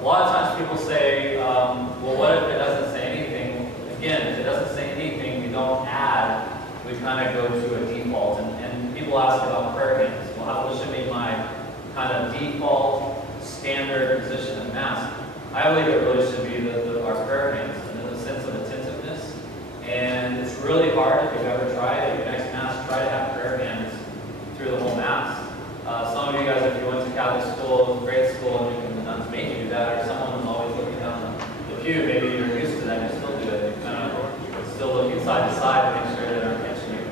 a lot of times people say, well, what if it doesn't say anything? Again, if it doesn't say anything, we don't add, we kind of go to a default. And people ask about prayer hands. Well, what should be my kind of default standard position in Mass? I believe it really should be our prayer hands, and in the sense of attentiveness. And it's really hard if you've ever tried at your next Mass, try to have prayer hands through the whole Mass. Some of you guys, if you went to Catholic school, grade school, and the nuns made you do that, or someone was always looking down the pew, maybe you're used to that, you still do it. You kind of still looking side to side to make sure that they're catching you.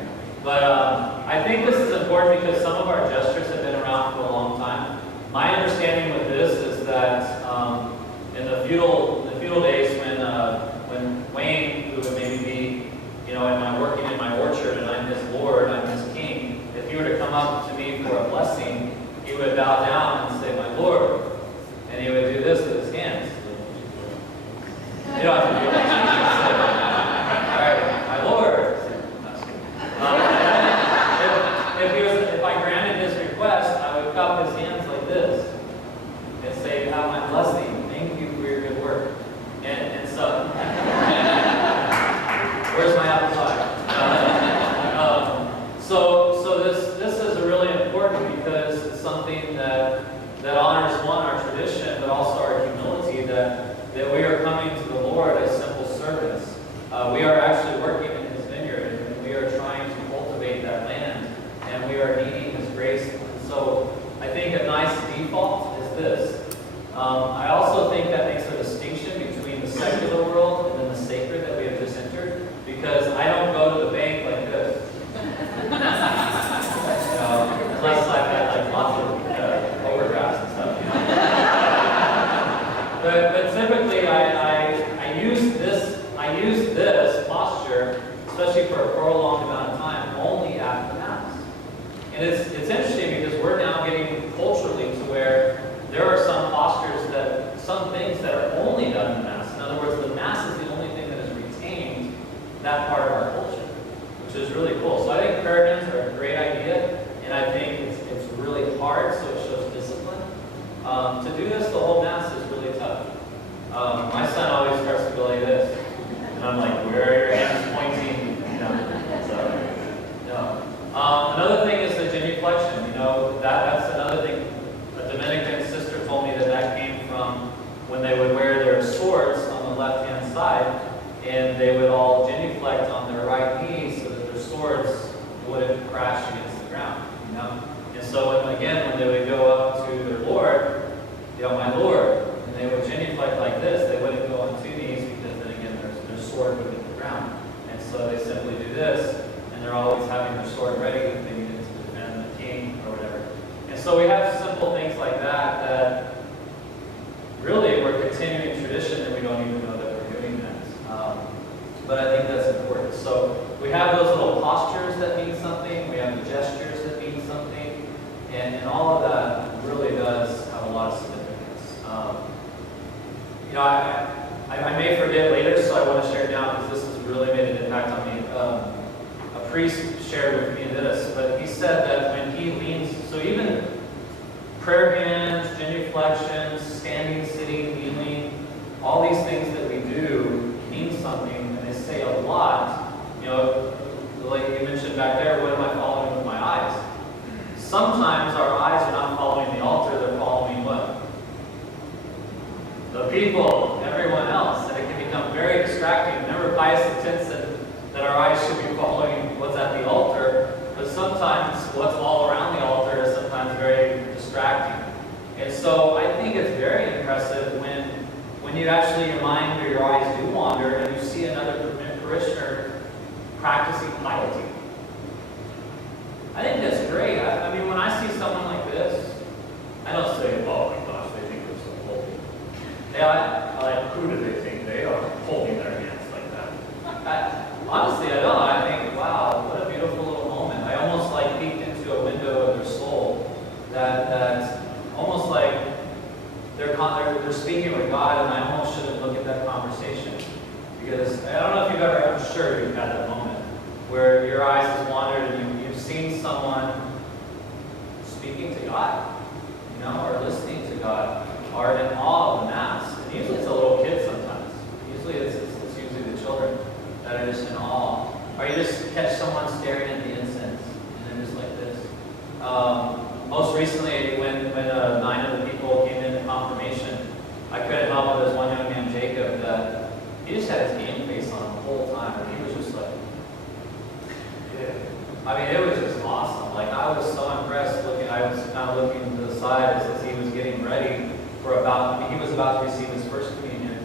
But I think this is important because some of our gestures have been around for a long time. My understanding with this is that in the feudal days when Wayne, who would maybe be, working in my orchard and I'm his lord, I'm his king, if he were to come up to me for a blessing, he would bow down and say, "My lord," and he would do this with his hands. You don't have to do that. All right, "My lord." If I granted his request, I would cup his hands like this and say, "You have my blessing. Thank you for your good work." And so, where's my apple pie? So this is really important because it's something that honors, one, our tradition, but also our humility, that we are coming to the Lord as simple servants. We are actually working in His vineyard, and we are trying to cultivate that land, and we are needing His grace. And so I think a nice default is this. I also think that makes a distinction between the secular world and then the sacred that we have just entered, because I don't go to the bank like this. Unless I've had like lots of overdrafts and stuff. But typically I use this posture, especially for a prolonged amount of time, only at the Mass. And it's interesting because we're now getting culturally to where there are some things that are only done in the Mass. In other words, the Mass is the only thing that has retained that part of our culture, which is really cool. So I think prayer hands are a great idea, and I think it's really hard, so it shows discipline. To do this the whole Mass is really tough. My son always starts to go like this, and I'm like, "Where are your hands pointing?" Another thing is the genuflection. That's another thing. A Dominican sister told me that came from when they would wear their swords on the left-hand side, and they would all genuflect on their right knee so that their swords wouldn't crash against the ground. And so when they would go up to their Lord, "My Lord," and they would genuflect like this, they wouldn't go on two knees because then again their sword would hit the ground. And so they simply do this, and they're always having their sword ready if they needed to defend the king or whatever. And so we have simple things like that really we're continuing tradition and we don't even know that we're doing that. But I think that's important. So we have those little postures that mean something, we have the gestures that mean something, and all of that really does have a lot of significance. I may forget later, so I want to share it now because this has really made an impact on me. A priest shared with me this, but he said that when he leans, so even prayer hands, genuflections, standing, sitting, kneeling, all these things that we do mean something, and they say a lot. Like you mentioned back there, what am I following with my eyes? Sometimes our eyes are not following the altar, they're following what? The people, everyone else, and it can become very distracting. Remember, Pius X said that our eyes should be following what's at the altar, but sometimes what's all around the altar is sometimes very distracting. And so I think it's very impressive when you actually, your mind or your eyes do wander and you see another parishioner practicing piety. I think that's great. I mean, when I see someone like this, I don't say, "Oh my gosh, they think they're so holy." I like, who do they think they are, holding their hands like that? Honestly, I don't. I think, wow, what a beautiful little moment. I almost like peeked into a window of their soul that almost like they're speaking with God, and I almost shouldn't look at that conversation. Because I don't know if I'm sure you've had that moment where your eyes have wandered and you've seen someone speaking to God, or listening to God, or in awe of the Mass. I couldn't help it. There's one young man, Jacob, that he just had his game face on the whole time, and he was just like, yeah. I mean, it was just awesome. Like, I was so impressed looking. I was kind of looking to the side as he was getting ready for he was about to receive his first communion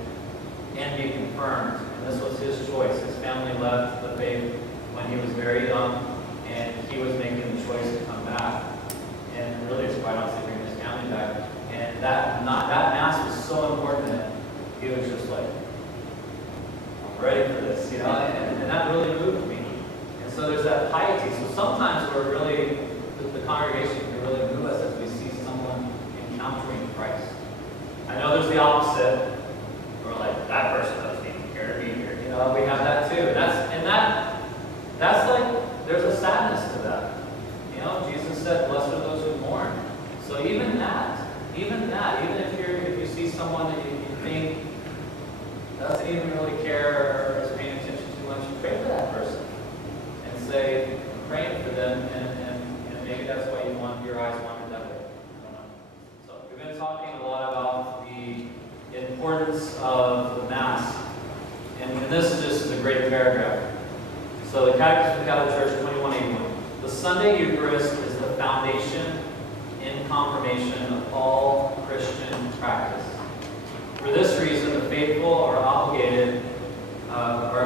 and be confirmed. And this was his choice. His family left the faith when he was very young, and he was making the choice to come back. And really, it's quite honestly bringing his family back. And that Mass was so important that he was just like, I'm ready for this, you know? And that really moved me. And so there's that piety. So sometimes we're really, the congregation can really move us as we see someone encountering Christ. I know there's the opposite. We're like, that person doesn't even care to be here. You know, we have that too. And that's like, there's a sadness to that. You know, Jesus said, blessed are those who mourn. So even if you see someone that you think doesn't even really care or is paying attention too much, you pray for that person and say, I'm praying for them, and maybe that's why you want your eyes wandered that way. I don't know. So we've been talking a lot about the importance of the Mass, and this just is a great paragraph. So the Catechism of the Catholic Church 2181. The Sunday Eucharist is the foundation in confirmation of all Christian practice. For this reason, the faithful are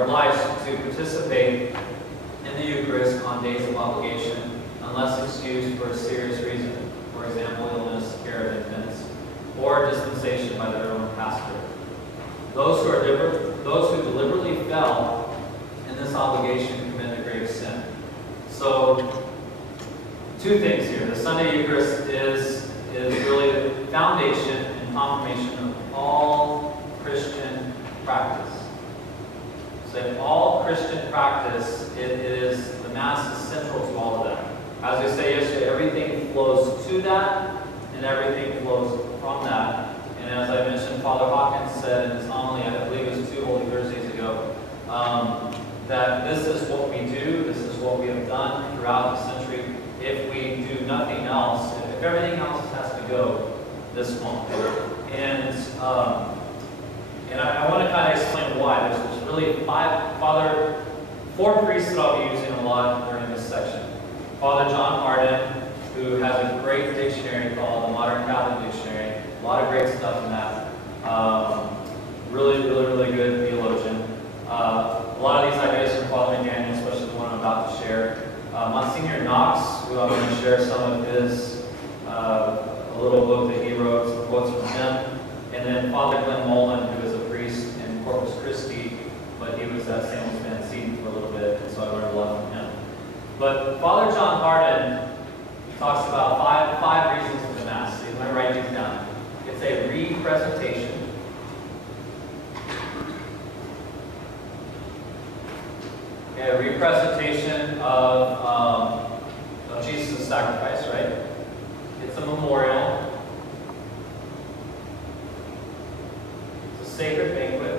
obliged to participate in the Eucharist on days of obligation, unless excused for a serious reason, for example, illness, care of infants, or dispensation by their own pastor. Those who deliberately fell in this obligation commit a grave sin. So, two things here. The Sunday Eucharist is really the foundation and confirmation of all Christian practice. So in all Christian practice, the Mass is central to all of that. As we say yesterday, everything flows to that, and everything flows from that. And as I mentioned, Father Hawkins said in his homily, I believe it was 2 Holy Thursdays ago, that this is what we do, this is what we have done throughout the century. If we do nothing else, if everything else has to go, this won't. And I want to kind of explain why. There's really 4 priests that I'll be using a lot during this section. Father John Hardin, who has a great dictionary called the Modern Catholic Dictionary. A lot of great stuff in that. Really good theologian. A lot of these ideas from Father McDaniel, especially the one I'm about to share. Monsignor Knox, who I'm going to share some of his, a little book that he wrote, some quotes from him. And then Father Glenn Mullen, who is a priest in Corpus Christi, but he was at St. Louis Van Seton for a little bit, and so I learned a lot from him. But Father John Hardin talks about five reasons for the Mass. So you might write these down. It's a representation. Okay, a representation of Jesus' sacrifice, right? It's a memorial. It's a sacred banquet.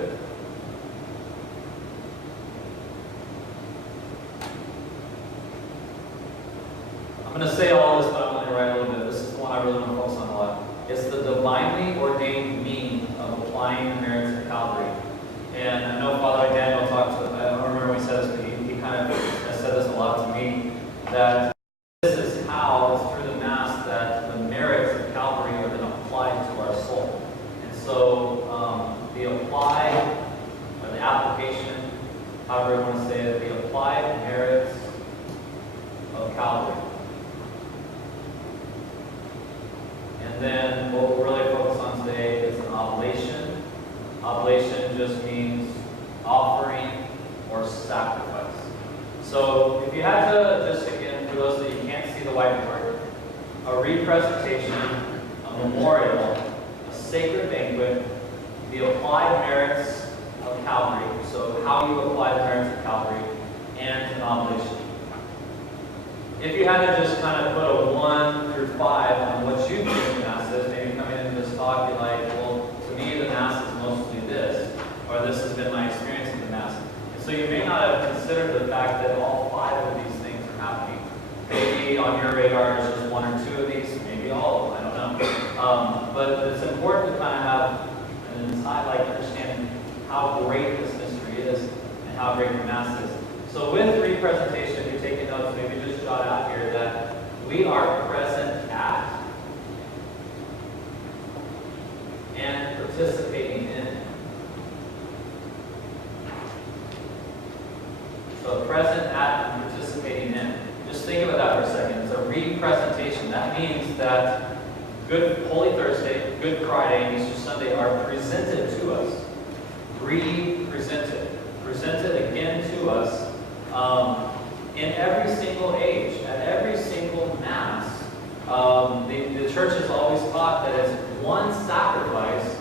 I'm going to say all this, but I'm going to write a little bit. This is the one I really want to focus on a lot. It's the divinely ordained means of applying the merits of Calvary. And I know Father Daniel talked to, I don't remember when he said this, but he kind of has said this a lot to me, that this is how, it's through the Mass, that the merits of Calvary are then applied to our soul. And so the applied, or the application, however you want to say it, the applied merits of Calvary. And then what we'll really focus on today is an oblation. Oblation just means offering or sacrifice. So if you had to, just again, for those that you can't see the whiteboard, a representation, a memorial, a sacred banquet, the applied merits of Calvary. So how you apply the merits of Calvary, and an oblation. If you had to just kind of put a 1 through 5 on what you think the Mass is, maybe come in and just talk, you're like, well, to me the Mass is mostly this, or this has been my experience in the Mass. And so you may not have considered the fact that all 5 of these things are happening. Maybe on your radar is just 1 or 2 of these, maybe all of them, I don't know. But it's important to kind of have great this mystery is and how great the Mass is. So with representation, if you're taking notes, maybe just jot out here that we are present at and participating in. So present at and participating in. Just think about that for a second. It's a representation. That means that Good Holy Thursday, Good Friday, and Easter Sunday are presented to us. Represented. Presented again to us in every single age, at every single Mass. The Church has always taught that it's one sacrifice,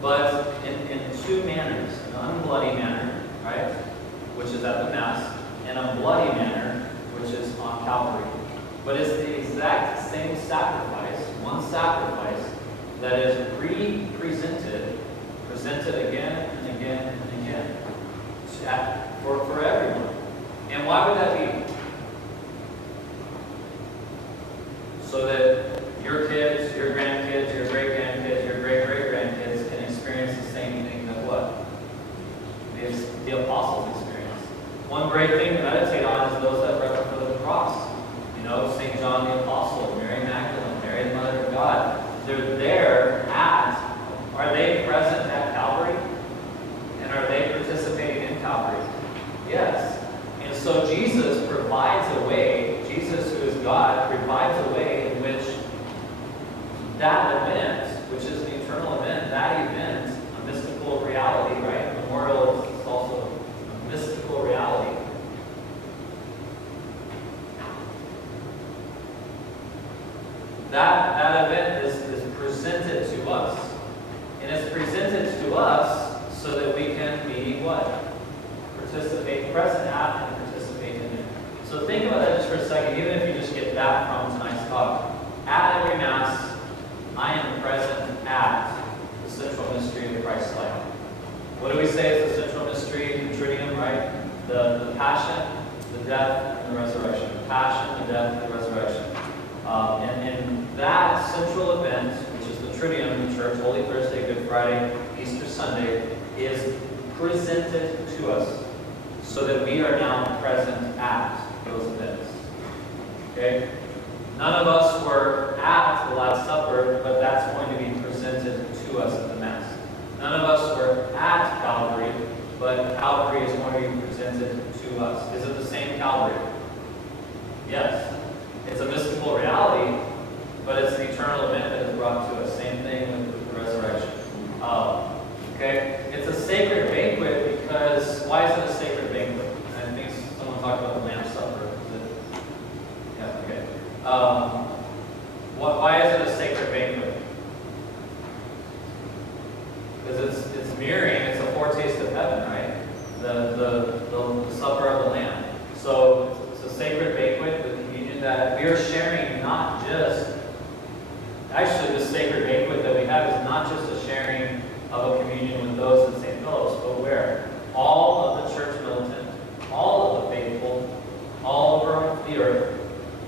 but in two manners. An unbloody manner, right, which is at the Mass, and a bloody manner, which is on Calvary. But it's the exact same sacrifice, one sacrifice, that is presented again and again and again for everyone. And why would that be? So that your kids, your grandkids, your great-grandkids, your great-great-grandkids can experience the same thing that what? The apostles experienced. One great thing to meditate on is those that refer to the cross. You know, St. John the Apostle, Mary Magdalene, Mary the Mother of God. They're there are they present at Calvary? And are they participating in Calvary? Yes. And so Jesus provides a way, Jesus who is God, provides a way in which that event, which is the eternal event, that event, a mystical reality, right? Memorial is also a mystical reality. That event is presented to us. And it's presented to us so that we can be what? Participate, present at and participate in it. So think about that just for a second, even if you just get that from tonight's talk. At every Mass, I am present at the central mystery of the Christ life. What do we say is the central mystery, the Triduum, right? The Passion, the Death, and the Resurrection. The Passion, the Death, and the Resurrection. And that central event, which is the Triduum in the Church, Holy Thursday, Good Friday, Easter Sunday, is presented to us so that we are now present at those events. Okay? None of us were at the Last Supper, but that's going to be presented to us at the Mass. None of us were at Calvary, but Calvary is going to be presented to us. Is it the same Calvary? Yes. It's a mystical reality, but it's an eternal event that is brought to us. Same thing with the resurrection. Okay? It's a sacred banquet because, why is it a sacred banquet? I think someone talked about the Lamb's Supper. Is it? Yeah, okay. Why is it a sacred banquet? Because it's mirroring, it's a foretaste of heaven, right? The supper of the Lamb. So it's a sacred banquet, the communion that we are sharing, not just, actually the sacred banquet that we have is not just a sharing of a communion with those in St. Philip's, but where? All of the church militant, all of the faithful, all over the earth,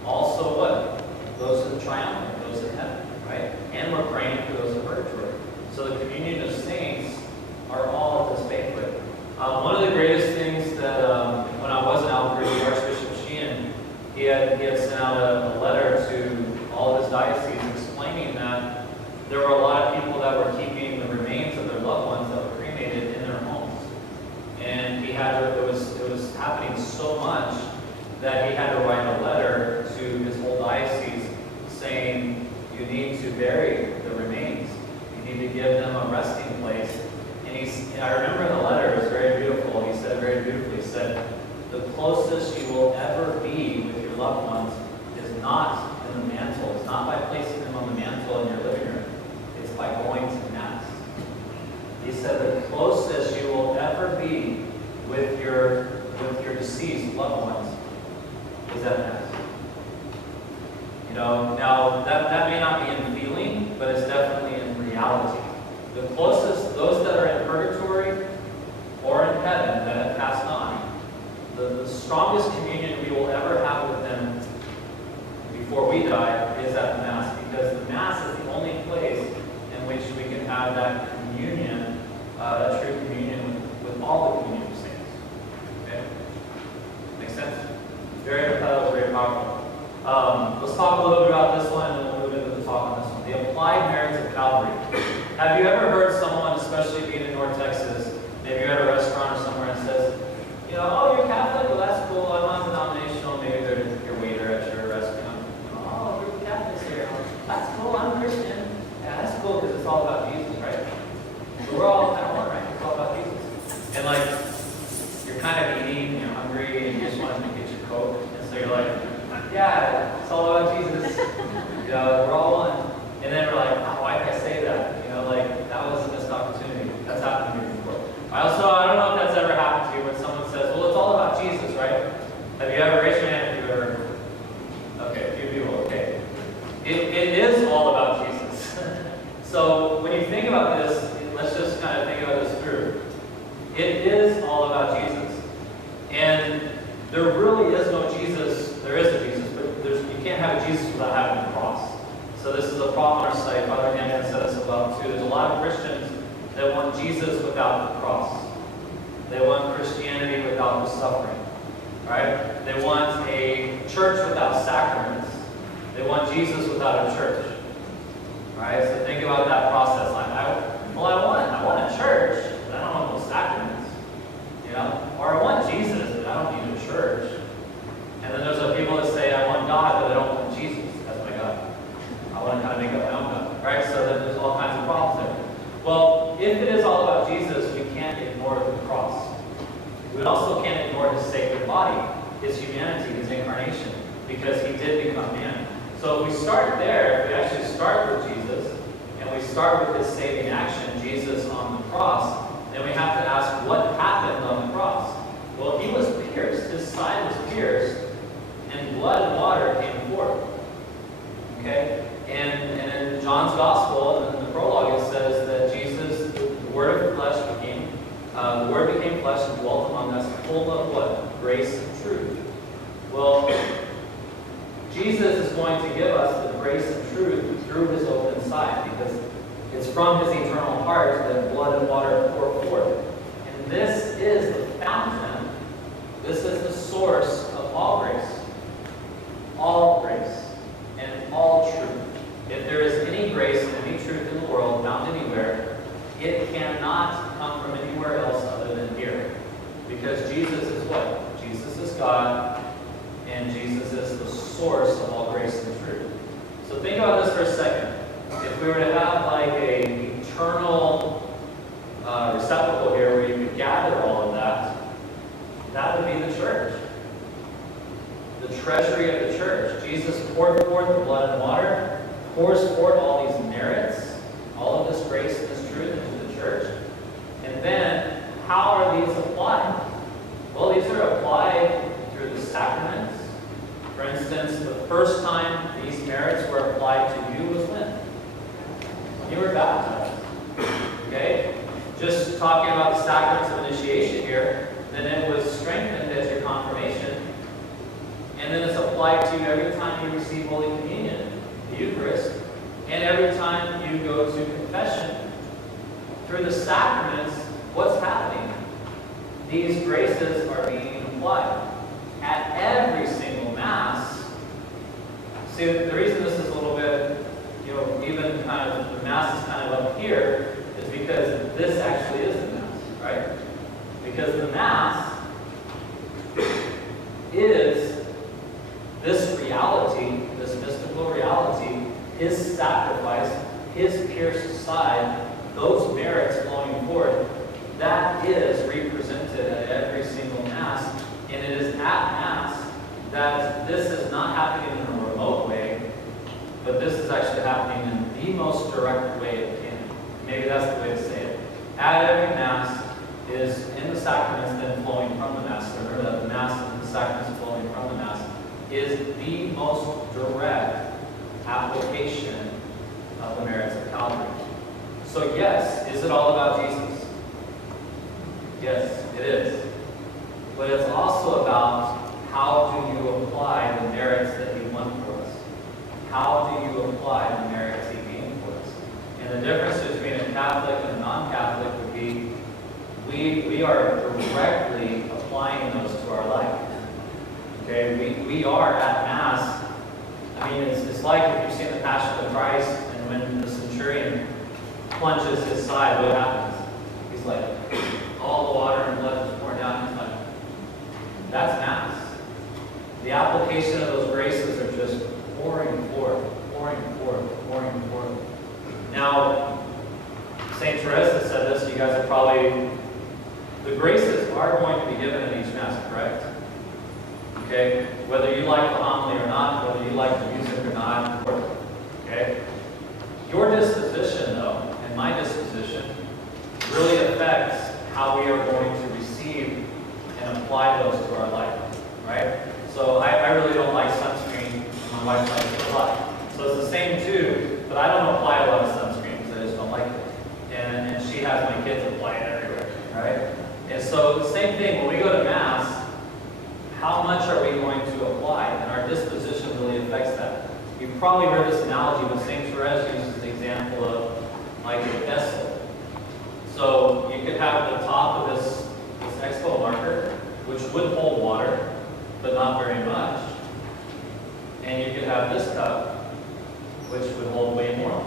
also what? Those in triumphant, those in heaven, right? And we're praying for those in purgatory. So the communion of saints are all at this banquet. One of the greatest things that when I was in Albuquerque, Archbishop Sheehan, he had sent out a letter to all of his dioceses explaining that there were a lot of people that were keeping the remains of their loved ones that were cremated in their homes. And it was happening so much that he had to write a letter to his whole diocese saying, you need to bury the remains. You need to give them a resting place. And I remember in the letter, it was very beautiful. He said very beautifully, he said, the closest you will ever be with your loved ones is not in the mantle. It's not by placing them on the mantle in your living room. It's by going to Mass. He said the closest you will ever be with your deceased loved ones is at Mass. You know, now that may not be in feeling, but it's definitely in reality. The closest, those that are in purgatory or in heaven that have passed on, the strongest communion we will ever have with them before we die is at the Mass, because the Mass is the only place in which we can have that communion, that true communion with Let's talk a little bit about this one, and then we'll move into the talk on this one. The applied merits of Calvary. Have you ever heard someone, especially being in North Texas, maybe you're at a restaurant or somewhere and says, oh, you're Catholic? Well, that's cool. I'm non-denominational. Maybe they're your waiter at your restaurant. Oh, we're Catholics here. That's cool. I'm Christian. Yeah, that's cool because it's all about Jesus, right? So we're all kind of one, right? It's all about Jesus. And like, you're kind of eating, you're hungry, and you just want to get your Coke. And so you're like, yeah, it's all about Jesus. We're all one. And then we're like, oh, why did I say that? That was a missed opportunity. That's happened to me before. I don't know if that's ever happened to you when someone says, well, it's all about Jesus, right? Have you ever raised your hand if you ever? Okay, a few people, okay. It is all about Jesus. So when you think about this, let's just kind of think about this through. It is all about Jesus. And there really is no Jesus. There is a Jesus, but you can't have a Jesus without having a cross. So this is a problem on our site. Father Hammond set us above too. There's a lot of Christians that want Jesus without the cross. They want Christianity without the suffering. Right? They want a church without sacraments. They want Jesus without a church. Right? So think about that process. I want a church, but I don't want those sacraments. Or I want Jesus, but I don't need a church. And then there's the people that say, I want God, but I don't want Jesus as my God. I want to kind of make up my own God. Right? So then there's all kinds of problems there. Well, if it is all about Jesus, we can't ignore the cross. We also can't ignore his sacred body, his humanity, his incarnation, because he did become man. So if we start there, if we actually start with Jesus, and we start with his saving action, Jesus on the cross, then we have to ask what happened on the cross. Well, he was pierced, his side was pierced, and blood and water came forth. Okay? And in John's Gospel, in the prologue, it says that Jesus, the Word became flesh and dwelt among us, full of what? Grace and truth. Well, Jesus is going to give us the grace and truth through his open side, because it's from his eternal heart that blood and water pour forth. And this is the fountain, this is the source of all grace, and all truth. If there is any grace and any truth in the world found anywhere, it cannot come from anywhere else other than here. Because Jesus is what? Jesus is God, and Jesus is the source of all grace and truth. So think about this for a second. If we were to have like an eternal receptacle here where you could gather all of that, that would be the church. The treasury of the church. Jesus poured forth the blood and water, pours forth all these merits, all of this grace and this truth into the church. And then, how are these applied? Well, these are applied through the sacraments. For instance, the first time these merits were applied to you was when? When you were baptized. Okay? Just talking about the sacraments of initiation here, then it was strengthened as your confirmation. And then it's applied to every time you receive Holy Communion, the Eucharist, and every time you go to confession. Through the sacraments, what's happening? These graces are being applied. At every single Mass, see, the reason this is a little bit, even kind of, the Mass is kind of up here, is because this actually is the Mass, right? Because the Mass is this reality, this mystical reality, his sacrifice, his pierced side, those merits flowing forth, that is represented at every single Mass. And it is at Mass that this is not happening in a remote way, but this is actually happening in the most direct way it can. Maybe that's the way to say it. At every Mass is in the sacraments then flowing from the Mass. Remember that the Mass and the sacraments flowing from the Mass is the most direct application of the merits of Calvary. So yes, is it all about Jesus? Yes, it is. But it's also about how do you apply the merits that he won for us? How do you apply the merits he gained for us? And the difference between a Catholic and a non-Catholic would be we are directly applying those to our life. Okay, we are at Mass It's like if you've seen the Passion of Christ, and when the centurion plunges his side, what happens? He's like, all the water and blood is pouring down. He's like, that's Mass. The application of those graces are just pouring forth, pouring forth, pouring forth. Now, St. Teresa said this, you guys are probably, the graces are going to be given in each Mass, correct? Okay? Whether you like the homily or not, whether you like the music or not, okay? Your disposition, though, and my disposition, really affects how we are going to receive and apply those to our life, right? So I really don't like sunscreen, and my wife likes it a lot. So it's the same too, but I don't apply a lot of sunscreen because I just don't like it. And she has my kids apply it everywhere, right? And so the same thing, when we go to Mass, how much are we going to apply? And our disposition really affects that. You've probably heard this analogy, but St. Therese uses the example of like a vessel. So you could have the top of this expo marker, which would hold water, but not very much. And you could have this cup, which would hold way more.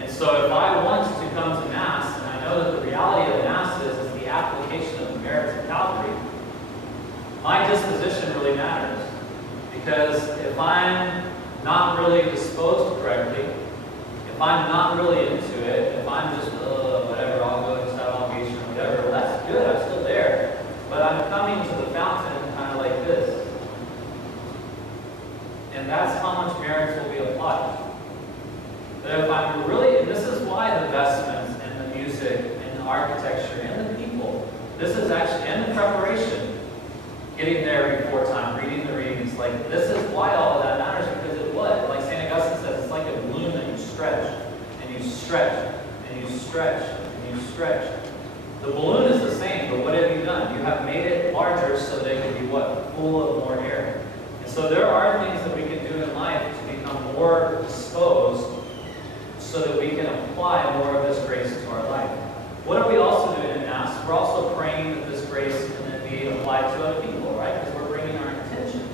And so if I want to come to Mass, and I know that the reality of Mass is the application of the merits of Calvary, my disposition really matters. Because if I'm not really disposed correctly, if I'm not really into it, if I'm just, whatever, I'll go to Evangelization or whatever, well, that's good, I'm still there. But I'm coming to the fountain kind of like this. And that's how much merits will be applied. But if I'm really, and this is why the vestments and the music and the architecture and the people, this is actually, and the preparation, getting there before time, reading the readings, like this is why all of that matters, because it would, like St. Augustine says, it's like a balloon that you stretch, and you stretch, and you stretch, and you stretch. The balloon is the same, but what have you done? You have made it larger so that it can be what? Full of more air. And so there are things that we can do in life to become more disposed so that we can apply more of this grace to our life. What are we also doing in Mass? We're also praying that this grace can then be applied to other people, right? Because we're bringing our intentions,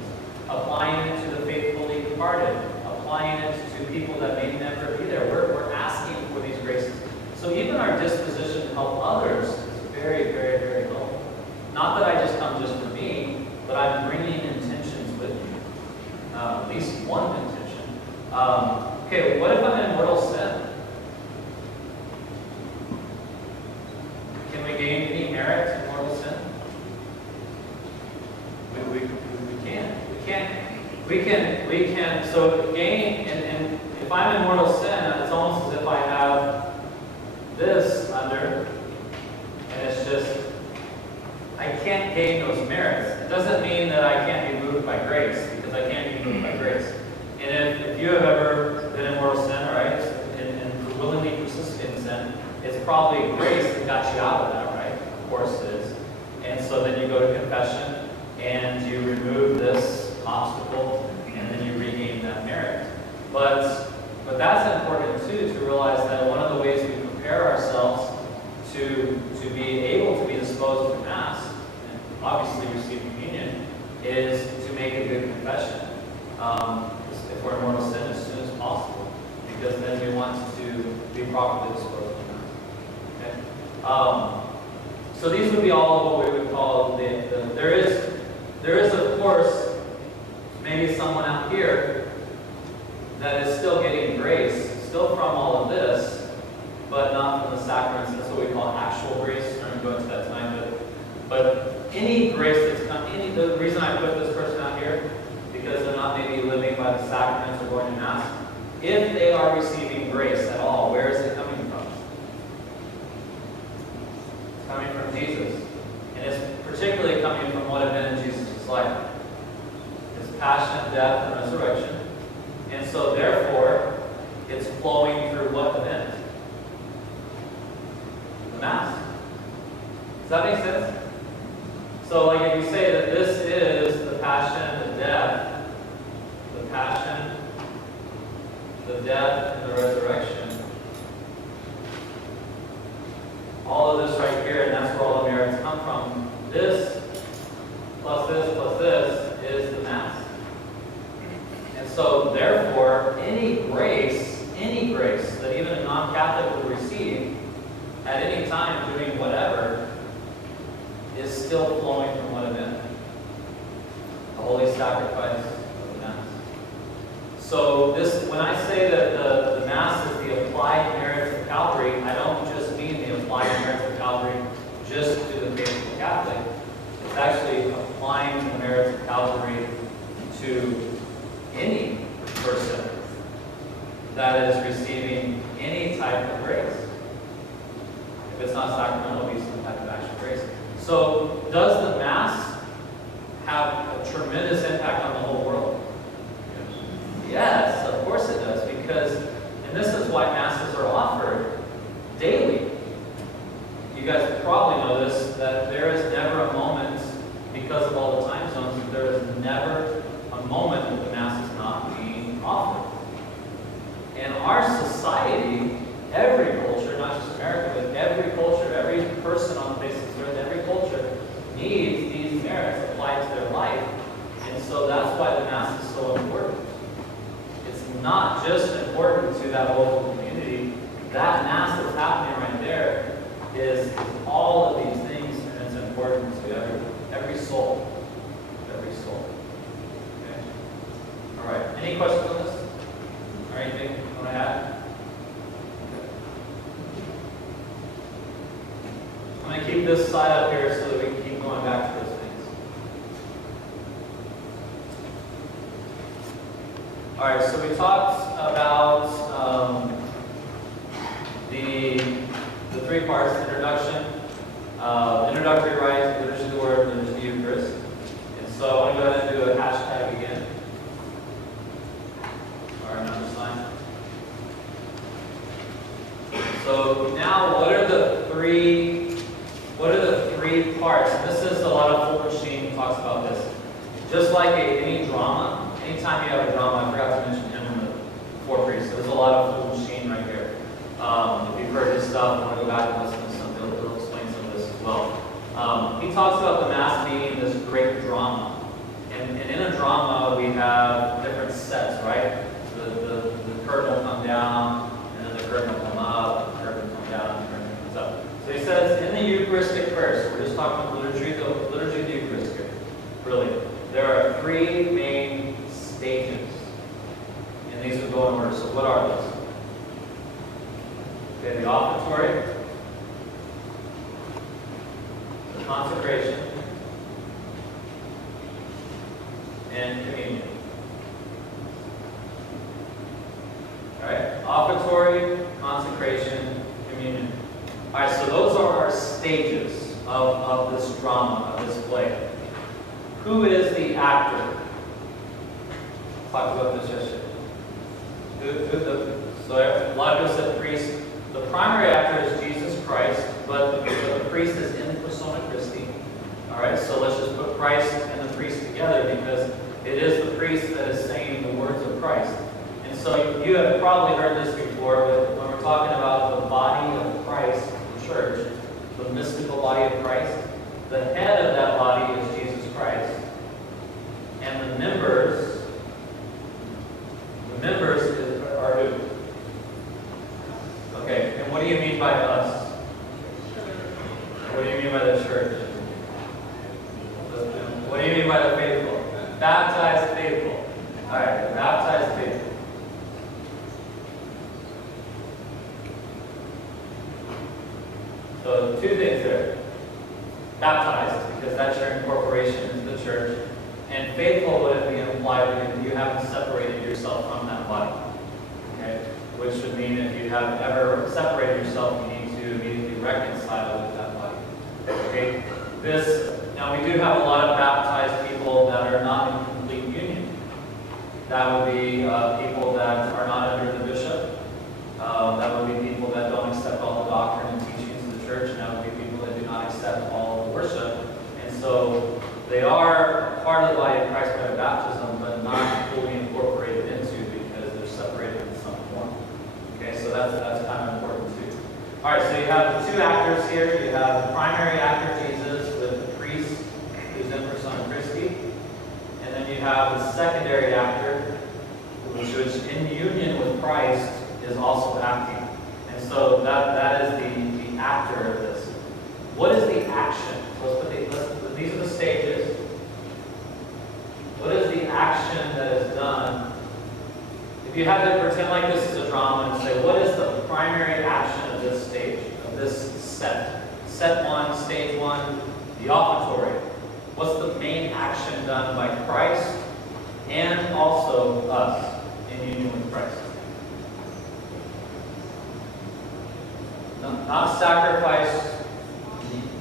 applying it to the faithfully departed, applying it to people that may never be there. We're asking for these graces. So even our disposition to help others is very, very, very helpful. Not that I just come just for me, but I'm bringing intentions with me. At least one intention. Okay, what if I'm in mortal sin? Can we gain any merit in mortal sin? We can. So gain, and if I'm in mortal sin, it's almost as if I have this under, and it's just, I can't gain those merits. It doesn't mean that I can't be moved by grace, because I can't be moved by grace. And if you have ever been in mortal sin, right, and willingly persisted in sin, it's probably grace that got you out of that, right? Of course it is. And so then you go to confession, and you remove this obstacle, and then you regain that merit. But that's important too, to realize that one of the ways we prepare ourselves to be able to be disposed to Mass, and obviously receive communion, is to make a good confession. If we're in mortal sin, as soon as possible, because then we want to be properly disposed to Mass. Okay? So these would be all what we would call there is of course maybe someone out here that is still getting grace, still from all of this, but not from the sacraments. That's what we call actual grace. We're going to go into that tonight. But any grace that's come, the reason I put this person out here, because they're not maybe living by the sacraments or going to Mass, if they are receiving grace at all, where is it coming from? It's coming from Jesus. And it's particularly coming from what had been in Jesus' life. His passion, death, and resurrection. And so therefore, it's flowing through what event? The Mass. Does that make sense? So like if you say that this is the passion, the death, the passion, the death, and the resurrection, all of this right here, and that's where all the merits come from. This plus this is the Mass. And so therefore, any grace that even a non-Catholic would receive at any time doing whatever is still flowing from what event? The holy sacrifice of the Mass. So when I say that the Mass is the applied merits of Calvary, I don't just mean the applied merits of Calvary just to the faithful Catholic. It's actually applying the merits of Calvary to any person that is receiving any type of grace. If it's not sacramental, it'll be some type of actual grace. So does the Mass have a tremendous impact on the whole world? Yes, of course it does, because, and this is why Masses are offered daily. You guys probably know this, that there is never a moment, because of all the time zones, there is never a moment that the Mass is not being offered. In our society, every culture, not just America, but every culture, every person on the face of the earth, every culture needs these merits applied to their life. And so that's why the Mass is so important. It's not just important to that local community. That Mass that's happening right there is all of these things, and it's important to every soul. Every soul. Okay? All right. Any questions on this? Or anything you want to add? I'm going to keep this slide up here so that we can keep going back to those things. All right, so we talked about the three parts: introduction, introductory rites, liturgy of the Word, and liturgy of the Eucharist. And so I want to go ahead and do a hashtag again. All right, number sign. So now, what are the three parts? And this is a lot of Full Machine talks about this. Just like any drama, anytime you have a drama, I forgot to mention him in the Four Priests. So there's a lot of Full Machine right here. If you've heard his stuff, I want to go back and listen to some. He'll explain some of this as well. He talks about the Mass being this great drama. And in a drama, we have different sets, right? The curtain will come down, and then the curtain will come up, the curtain will come down, and the curtain comes up. So he says, in the Eucharistic prayer, so we're just talking about liturgy of the Eucharist here, really. There are three main stages, and these will go in order. So what are those? Okay, the offertory, the consecration, and communion. All right, offertory, consecration, communion. All right, so those are our stages of this drama, of this play. Who is the actor? Talked about this yesterday. So a lot of people said priest. The primary actor is Jesus Christ, but the priest is in persona Christi. All right, so let's just put Christ and the priest together, because it is the priest that is saying the words of Christ. And so you have probably heard this before, but when we're talking about the body of Christ, the church, the mystical body of Christ, the head of that body is Jesus Christ. And the members are who? Okay, and what do you mean by us? What do you mean by the church? What do you mean by the faithful? Baptized faithful. All right, baptized faithful. So two things there. Baptized, because that's your incorporation into the church. And faithful would be implied that you haven't separated yourself from that body. Okay? Which would mean if you have ever separated yourself, you need to immediately reconcile with that body. Okay? Now we do have a lot of baptized people that are not in complete union. That would be people that are not under the bishop. That would be people that don't accept all the doctrine and teachings of the church. And that would be people that do not accept all of the worship. And so they are part of the body of Christ by baptism, but not fully incorporated into, because they're separated in some form. Okay, so that's kind of important too. All right, so you have the two actors here. You have the primary actor, Jesus, with the priest, who's in persona Christi. And then you have the secondary actor, who which in union with Christ is also acting. And so that is the actor of this. What is the action? These are the stages. What is the action that is done? If you had to pretend like this is a drama and say, what is the primary action of this stage, of this set? Set 1, stage 1, the offertory. What's the main action done by Christ and also us in union with Christ? Not sacrifice.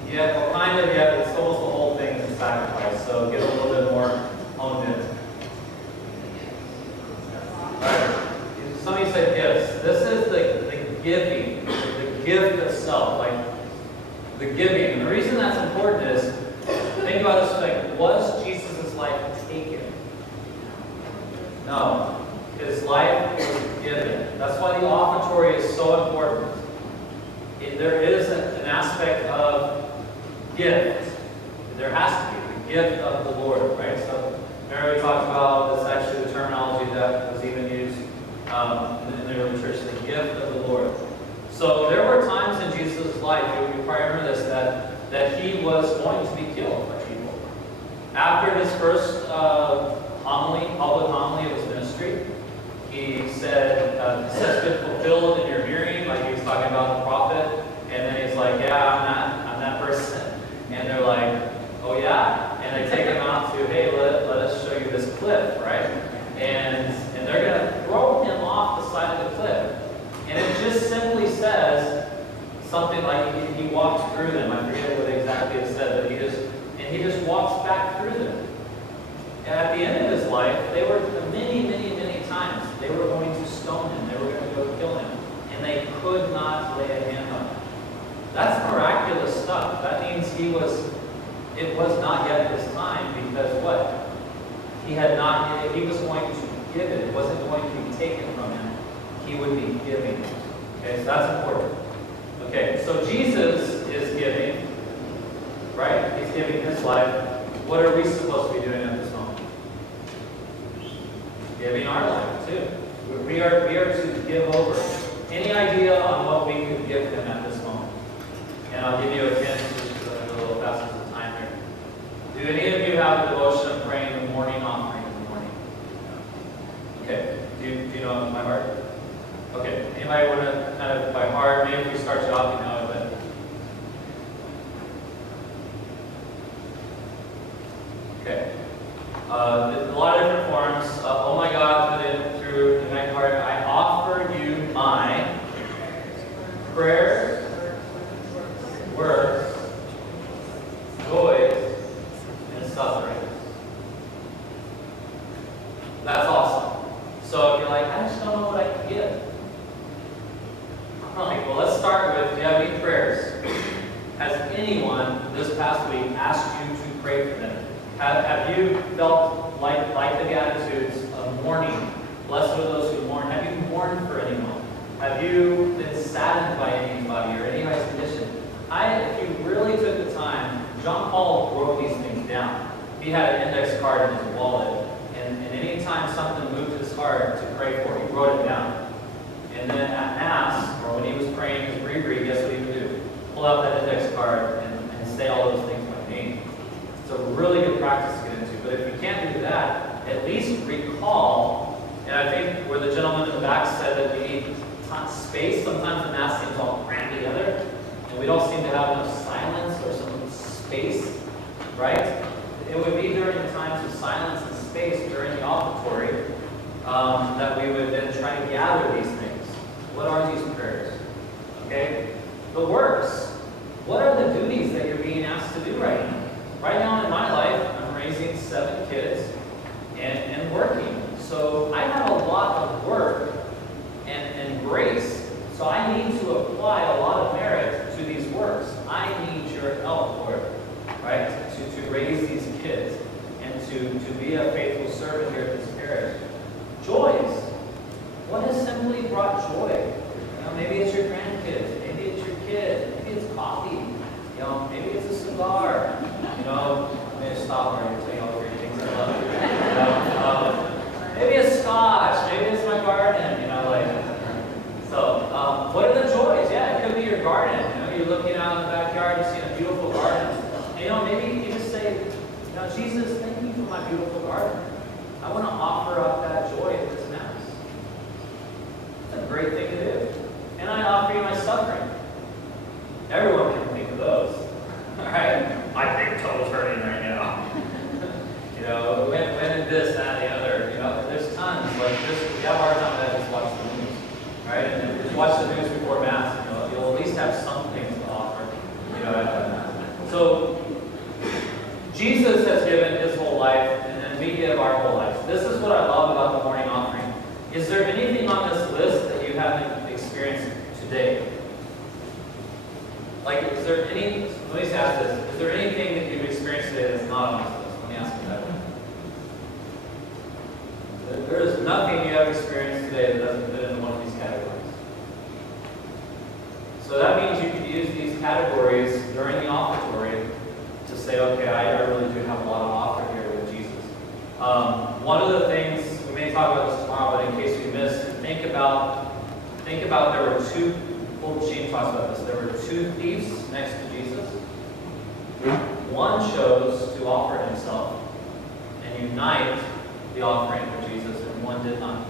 Yeah, well, kind of, yeah, it's almost the whole thing is a sacrifice, so get a little bit more honed in. Right. Some of you said gifts. This is the giving, the gift itself, like the giving. And the reason that's important is, think about this thing. Was Jesus' life taken? No. His life was given. That's why the offertory is so important. There is an aspect of gift. There has to be the gift of the Lord, right? So, remember we talked about this, actually the terminology that was even used in the early church, the gift of the Lord. So there were times in Jesus' life, you probably remember this, that he was going to be killed by people. After his first public homily of his ministry, he said, "This has been fulfilled in your hearing," like he was talking about the prophet. And then he's like, "Yeah, I'm that person." And they're like, "Oh yeah?" And they take him out to, "Hey, let us show you this cliff," right? And they're going to throw him off the side of the cliff. And it just simply says something like he walks through them. I forget what exactly it said, but he just walks back through them. And at the end of his life, they were many, many, many times, they were going to stone him. They were going to go kill him. And they could not lay a hand on him. That's miraculous stuff. That means it was not yet his time, because what? He was going to give it. It wasn't going to be taken from him. He would be giving it. Okay, so that's important. Okay, so Jesus is giving, right? He's giving his life. What are we supposed to be doing at this moment? Giving our life too. We are to give over. Any idea on what we could give him at this moment? And I'll give you a hint, just because I'm a little fast with the time here. Do any of you have a devotion of praying the morning offering in the morning? Okay. Do you know it by heart? Okay. Anybody want to kind of by heart? Maybe if we start you off, you know it, but. Okay. A lot of different forms. Oh my God, through my heart, I offer you my prayers, works, joys, and sufferings. That's awesome. So if you're like, I just don't know what I can give. I'm like, well, let's start with, do you have any prayers? Has anyone this past week asked you to pray for them? Have you felt like the Beatitudes of mourning? Blessed are those who mourn. Have you mourned for anyone? Have you been saddened by anybody or anybody's condition? If you really took the time, John Paul wrote these things down. He had an index card in his wallet, and any time something moved his heart to pray for, he wrote it down. And then at Mass, or when he was praying his breviary, guess what he would do? Pull out that index card and say all those things by name. It's a really good practice to get into. But if you can't do that, at least recall, and I think where the gentleman in the back said that we need space, sometimes the Mass seems all crammed together, and we don't seem to have enough silence or some space, right? It would be during the times of silence and space during the offertory that we would then try to gather these things. What are these prayers? Okay? The works. What are the duties that you're being asked to do right now? Right now in my life, I'm raising 7 kids and working. So I have a lot of work and grace. So I need to apply a lot of merit to these works. I need your help, Lord, right? To raise these kids and to be a faithful servant here at this parish. Joys. What has simply brought joy? Maybe it's your grandkids. Maybe it's your kid. Maybe it's coffee. Maybe it's a cigar. I'm going to stop where I'm saying all the great things I love. Maybe a scotch. Maybe it's Now, Jesus, thank you for my beautiful garden. I want to offer up that joy at this Mass. It's a great thing to do. And I offer you my suffering. Everyone can think of those. All right? My big toe's hurting right now. When did this, that, and the other? There's tons. Like, we have a hard time with that, just watch the news. All right? And then just watch the news before Mass. You'll at least have some things to offer. So, Jesus has given his whole life, and then we give our whole life. This is what I love about the morning offering. Is there anything on this list that you haven't experienced today? Like, is there any, let me ask this, is there anything that you've experienced today that's not on this list? Let me ask you that one. There is nothing you have experienced today that doesn't fit into one of these categories. So that means you can use these categories during the offertory to say, okay, I really do have a lot to offer here with Jesus. One of the things, we may talk about this tomorrow, but in case we missed, think about there were two, Gene talks about this, there were two thieves next to Jesus. One chose to offer himself and unite the offering for Jesus, and one did not.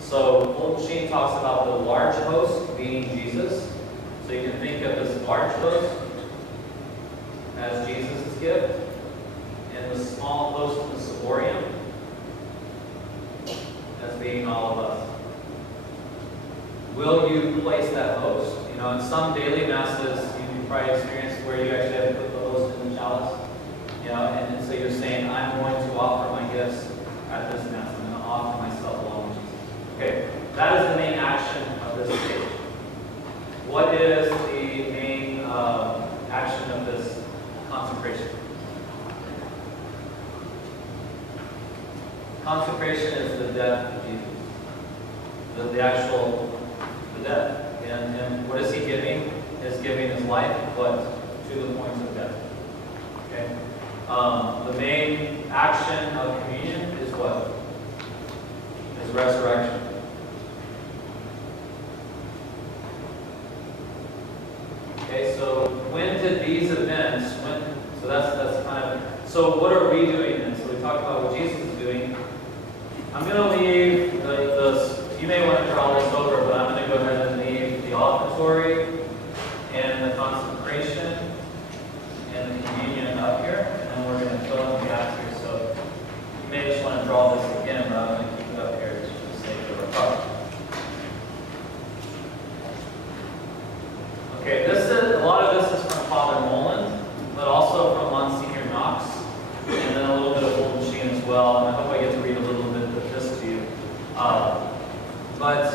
So Old Sheen talks about the large host being Jesus. So you can think of this large host as Jesus' gift, and the small host in the ciborium as being all of us. Will you place that host? In some daily masses, you can probably experience where you actually have to put the host in the chalice. And so you're saying, I'm going to offer my gifts at this Mass. I'm going to offer myself along with Jesus. Okay, that is the main action of this stage. What is the main action of this consecration? Consecration is the death of Jesus. The actual death. And what is he giving? Is giving his life, but to the point of death. Okay? The main action of communion is what? Is resurrection. Okay, so when did these events, so that's kind of, so what are we doing then? So we talked about what Jesus is doing. I'm going to leave you may want to draw this over, but I'm going to go ahead and leave the offertory and the consecration and the communion up here, and then we're going to fill in the gaps here. So you may just want to draw this again, but I'm going to keep it up here just for the sake of our talk. Okay, a lot of this is from Father Nolan, but also from Monsignor Knox, and then a little bit of Golden Sheen as well. And I hope I get to read a little bit of this to you. But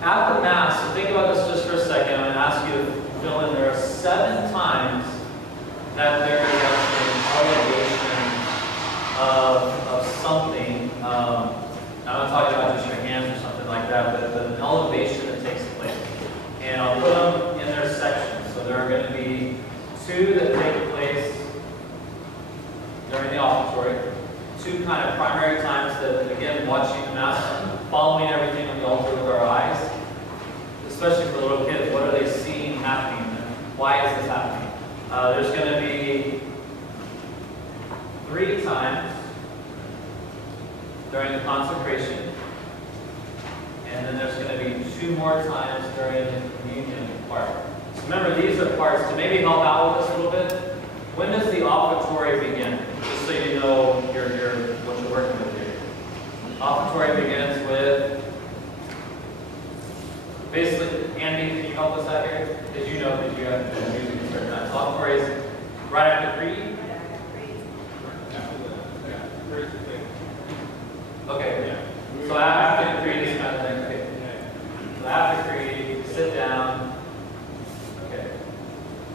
at the Mass, so think about this just for a second. I'm going to ask you to fill in. There are 7 times that there is an elevation of something. I'm not talking about just your hands or something like that, but an elevation that takes place. And I'll put them in their sections. So there are going to be 2 that take place during the offertory. 2 kind of primary times that, again, watching the Mass, following everything on the altar with our eyes, especially for little kids. What are they seeing happening? And why is this happening? There's going to be 3 times during the consecration, and then there's going to be 2 more times during the communion part. So remember, these are parts to maybe help out with this a little bit. When does the offertory begin? Just so you know what you're working with here. Offertory begins with, basically, Andy, can you help us out here? Because you have been using a certain time. So offertory is right after creed? Okay, yeah. So after the creed is kind of thing. Okay. So after creed, sit down. Okay.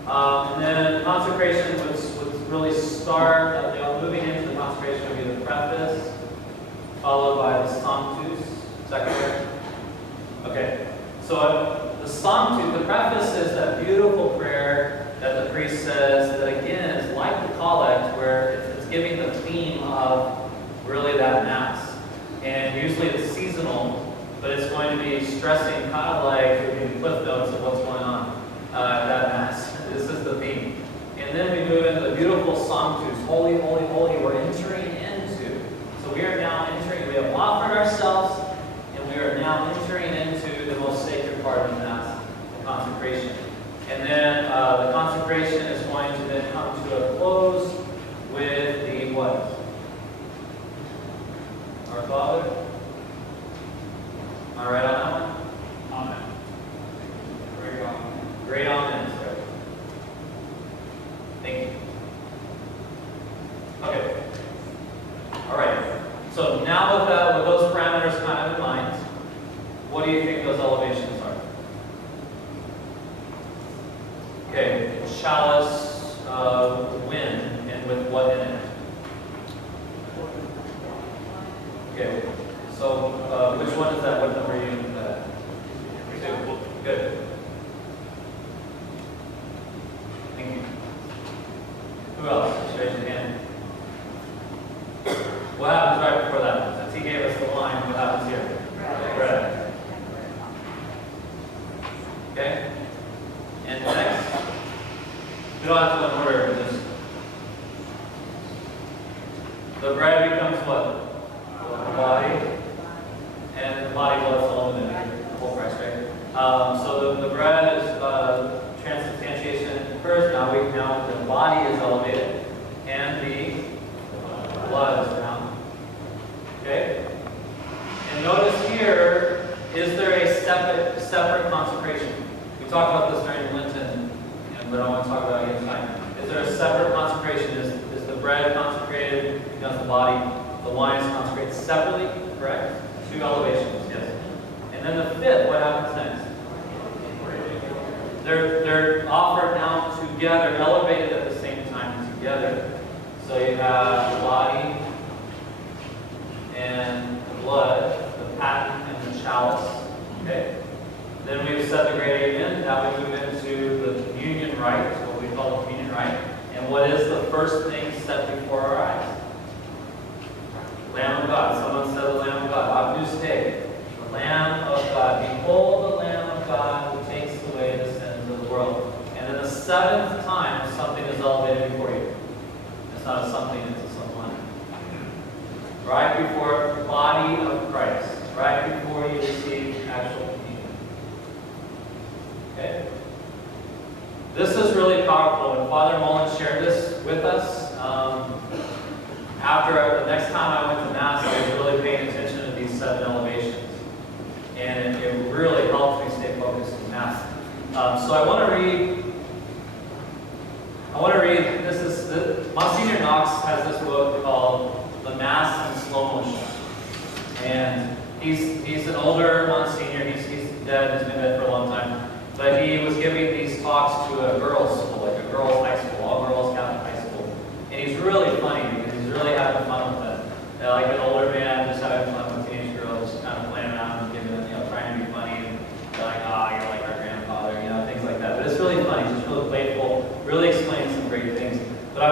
And then consecration would really start, moving into the consecration would be the preface, followed by the Sanctus. Is that correct? Okay. So the Sanctus, the preface is that beautiful prayer that the priest says that, again, is like the collect, where it's giving the theme of really that Mass. And usually it's seasonal, but it's going to be stressing kind of like giving cliff notes of what's going on at that Mass. This is the theme. And then we move into the beautiful song too. Holy, holy, holy. We're entering into. So we are now entering. We have offered ourselves, and we are now entering into the most sacred part of the Mass, the consecration. And then the consecration is going to then come to a close with the what? Our Father. Am I right on that one? Amen. Great amen. Great amen. Sorry. Thank you. Okay. All right. So now with those parameters kind of in mind, what do you think those elevations are? Okay. Chalice, when, and with what in it? Okay. So which one is that? What number are you in that? 2. Good. Thank you. Who else? Just raise your hand. What happens right before that? Since he gave us the line, what happens here? Bread. Okay? And next, we don't have to go in order. Just the bread becomes what? The body. And the body blood is eliminated. Full price, right? So the bread is transubstantiation occurs. Now the body is elevated, and the blood is down. Okay? And notice here, is there a separate consecration? We talked about this during Lenten, but I want to talk about it again tonight. Is there a separate consecration? Is the bread consecrated because the body, the wine is consecrated separately? Correct? 2 elevations, yes. And then the 5th, what happens next? They're offered now together, elevated at the same time together. So you have the body and the blood, the paten and the chalice. Okay? Then we've said the great amen. Now we move into the communion rite, what we call the communion rite. And what is the first thing set before our eyes? Lamb of God. Someone said the Lamb of God. Agnus Dei. The Lamb of God. Behold the Lamb of God who takes away the sins of the world. And then the 7th time, something is elevated before you. It's not a something, it's a someone. Right before the body of Christ. Right before you receive actual communion. Okay? This is really powerful. When Father Mullen shared this with us, after the next time I went to Mass, I was really paying attention to these 7 elevations. And it really helped me stay focused in Mass. So I want to read, Monsignor Knox has this book called The Mass in Slow Motion. And he's an older Monsignor, he's dead, he's been dead for a long time. But he was giving these talks to a girls' school, like a girls' high school, all girls Catholic high school. And he's really funny because he's really having fun with it. Like an older man just having fun with teenage girls, just kind of playing around and giving them, trying to be funny. And they're like, you're like our grandfather, things like that. But it's really funny, it's just really playful, really explains some great things. But I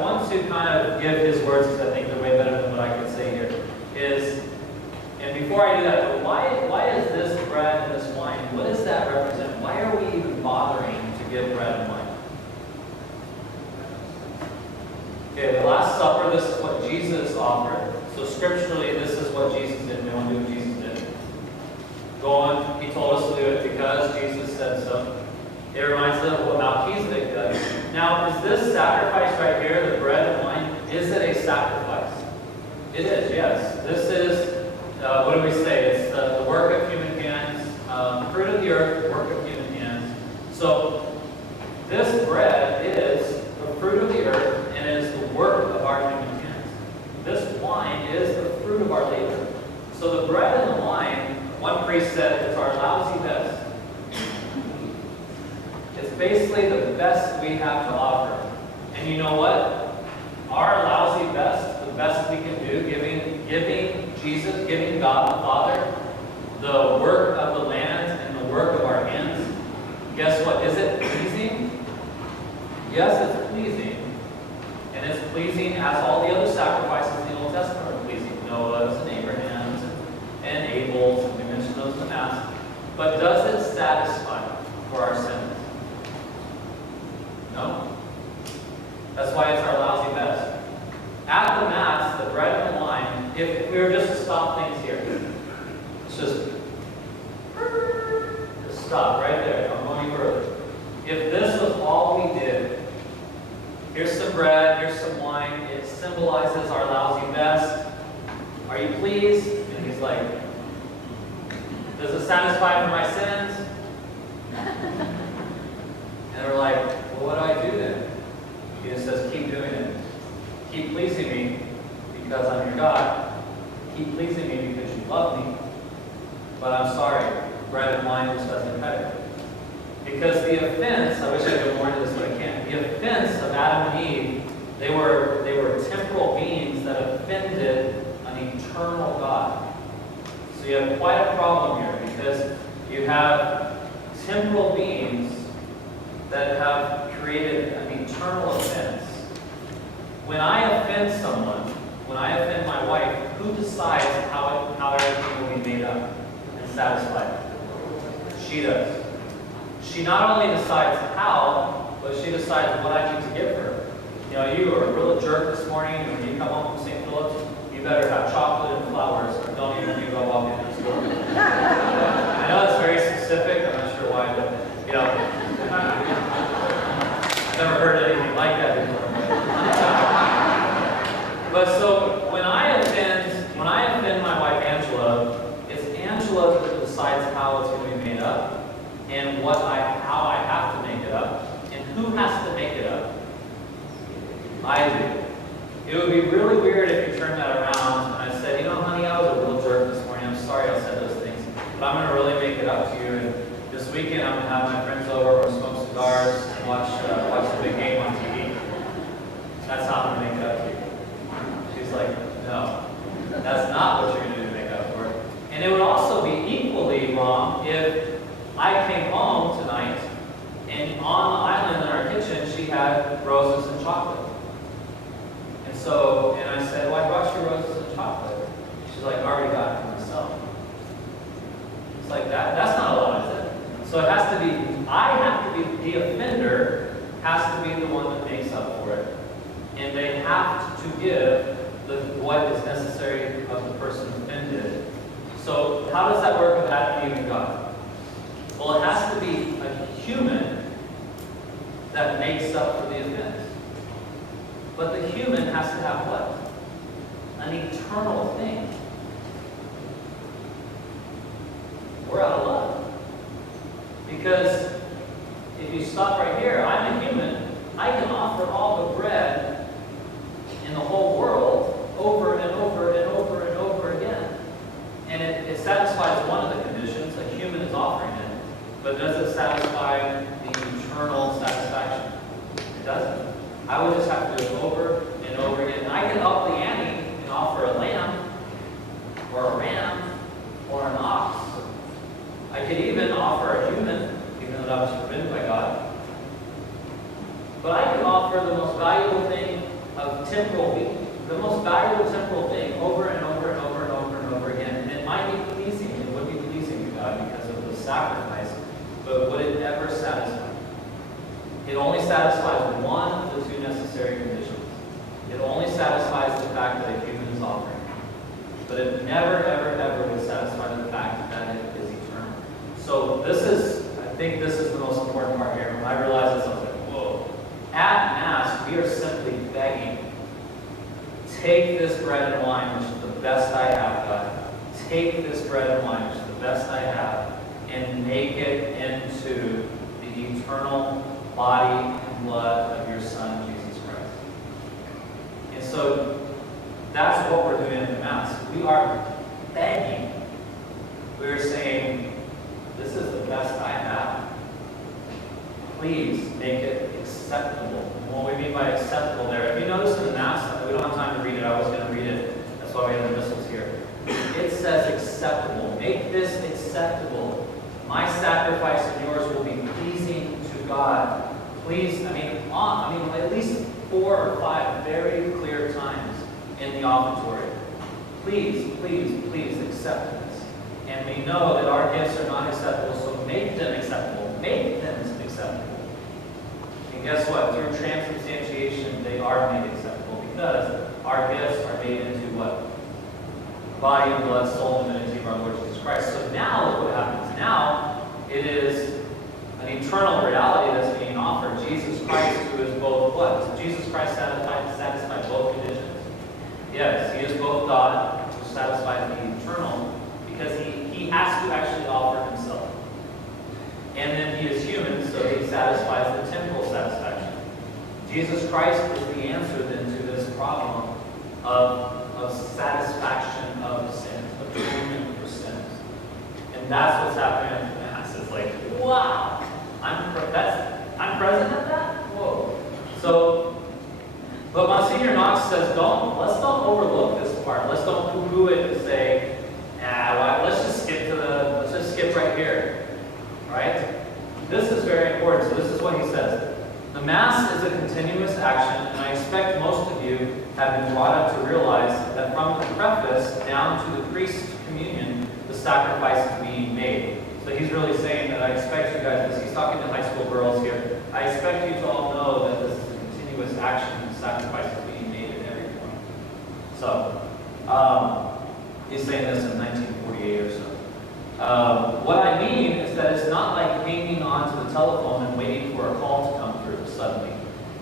want to kind of give his words, because I think they're way better than what I could say here, and before I do that, why is this bread and this wine, what does that represent? Why are we even bothering to give bread and wine? Okay, the Last Supper, this is what Jesus offered. So scripturally, this is what Jesus did. We want to do what Jesus did. Go on, he told us to do it because Jesus said so. It reminds us of what Melchizedek does. Now, is this sacrifice right here, the bread and wine, is it a sacrifice? It is, yes. This is, what do we say? It's the work of human hands, fruit of the earth, work of human hands. So, this bread is the fruit of the earth and is the work of our human hands. This wine is the fruit of our labor. So the bread and the wine, one priest said, it's our lousy best. It's basically the best we have to offer. And you know what? Our lousy best, the best we can do, giving Jesus, giving God the Father, the work of the land and the work of our hands. Guess what? Is it pleasing? Yes, it's pleasing. And it's pleasing as all the other sacrifices in the Old Testament are pleasing. Noah's and Abraham's and Abel's, and we mentioned those in the Mass. But does it satisfy for our sins? No. That's why it's our lousy best. At the Mass, the bread and the wine, if we were just to stop things here, it's just stop right there. I'm going further. If this was all we did, here's some bread, here's some wine, it symbolizes our lousy best. Are you pleased? And he's like, does it satisfy for my sins? And we're like, well, what do I do then? He just says, keep doing it. Keep pleasing me because I'm your God. Keep pleasing me because you love me. But I'm sorry, bread and wine just doesn't cut it. Because the offense, I wish I could go more into this, but I can't. The offense of Adam and Eve, they were temporal beings that offended an eternal God. So you have quite a problem here because you have temporal beings that have created an eternal offense. When I offend someone, when I offend my wife, who decides how everything will be made up and satisfied? She does. She not only decides how, but she decides what I need to give her. You know, you were a real jerk this morning, and when you come home from St. Philip's, you better have chocolate and flowers, or don't even you go walk into the store. I know it's very specific, I'm not sure why, but, you know, I've never heard anything like that before. But so, when I offend my wife Angela, it's Angela that decides how it's going to be made up, and how I have to make it up, and who has to make it up? I do. It would be really weird if you turned that around and I said, you know, honey, I was a real jerk this morning. I'm sorry I said those things, but I'm going to really make it up to you. And this weekend, I'm going to have my friends over, we'll smoke cigars, and watch the big game on TV. That's how I'm going to make it up to you. She's like, no, that's not what you're going to do to make up for it. And it would also be equally wrong if I came home tonight and on the island in our kitchen, she had roses and chocolate. And I said, well, I brought you roses and chocolate. She's like, I already got it for myself. It's like that. That's not allowed, is it? So it has to be, I have to be, the offender has to be the one that makes up for it. And they have to give what is necessary of the person offended. So how does that work with Adam and Eve and God? Well, it has to be a human that makes up for the offense. But the human has to have what? An eternal thing. We're out of luck. Because if you stop right here, I'm a human. I can offer all the bread in the whole world over and over and over and over again. And it satisfies one of the conditions. A human is offering it. But does it satisfy the eternal satisfaction? It doesn't. I would just have to do it over and over again. And I can up the ante and offer a lamb, or a ram, or an ox. I could even offer a human, even though that was forbidden by God. But I can offer the most valuable thing of temporal being, the most valuable temporal thing over and over and over and over and over again. And it might be pleasing, it would be pleasing to God because of the sacrifice, but would it ever satisfy? It only satisfies one of the two necessary conditions. It only satisfies the fact that a human is offering. But it never, ever, ever would satisfy the fact that it is eternal. So I think this is the most important part here. When I realized this, I was like, whoa. At Mass, we are simply begging, take this bread and wine, which is the best I have, God. Take this bread and wine, which is the best I have, and make it into the eternal body and blood of your Son, Jesus Christ. And so that's what we're doing at the Mass. We are begging. We are saying, this is the best I have. Please make it acceptable. And what we mean by acceptable there, if you notice in the Mass, we don't have time to read it. I was going to read it. That's why we have the missals here. It says acceptable. Make this acceptable. My sacrifice and yours will be pleasing to God. Please, I mean, at least 4 or 5 very clear times in the offertory. Please, please, please accept this. And we know that our gifts are not acceptable, so make them acceptable. Make them acceptable. And guess what? Through transubstantiation, they are made acceptable because our gifts are made into what? Body and blood, soul, and divinity of our Lord Jesus Christ. So now look what happens. Now it is an eternal reality that's being offered. Jesus Christ, who is both what? So Jesus Christ satisfied both conditions. Yes, he is both God, who satisfies the eternal, because he has to actually offer himself. And then he is human, so he satisfies the temporal satisfaction. Jesus Christ is the answer then to this problem of satisfaction of sins, of atonement for sins. And that's what's happening at the Mass. It's like, wow, I'm present at that? Whoa. So, but Monsignor Knox says, let's don't overlook this part. Let's don't poo-poo it and say, let's just skip right here. Right? This is very important. So this is what he says. The Mass is a continuous action, and I expect most of you have been brought up to realize that from the preface down to the priest's communion, the sacrifice is being made. So he's really saying that I expect you guys, he's talking to high school girls here, I expect you to all know that this is a continuous action and sacrifice is being made at every point. So, he's saying this in 1948 or so. What I mean is that it's not like hanging onto the telephone and waiting for a call to come through suddenly.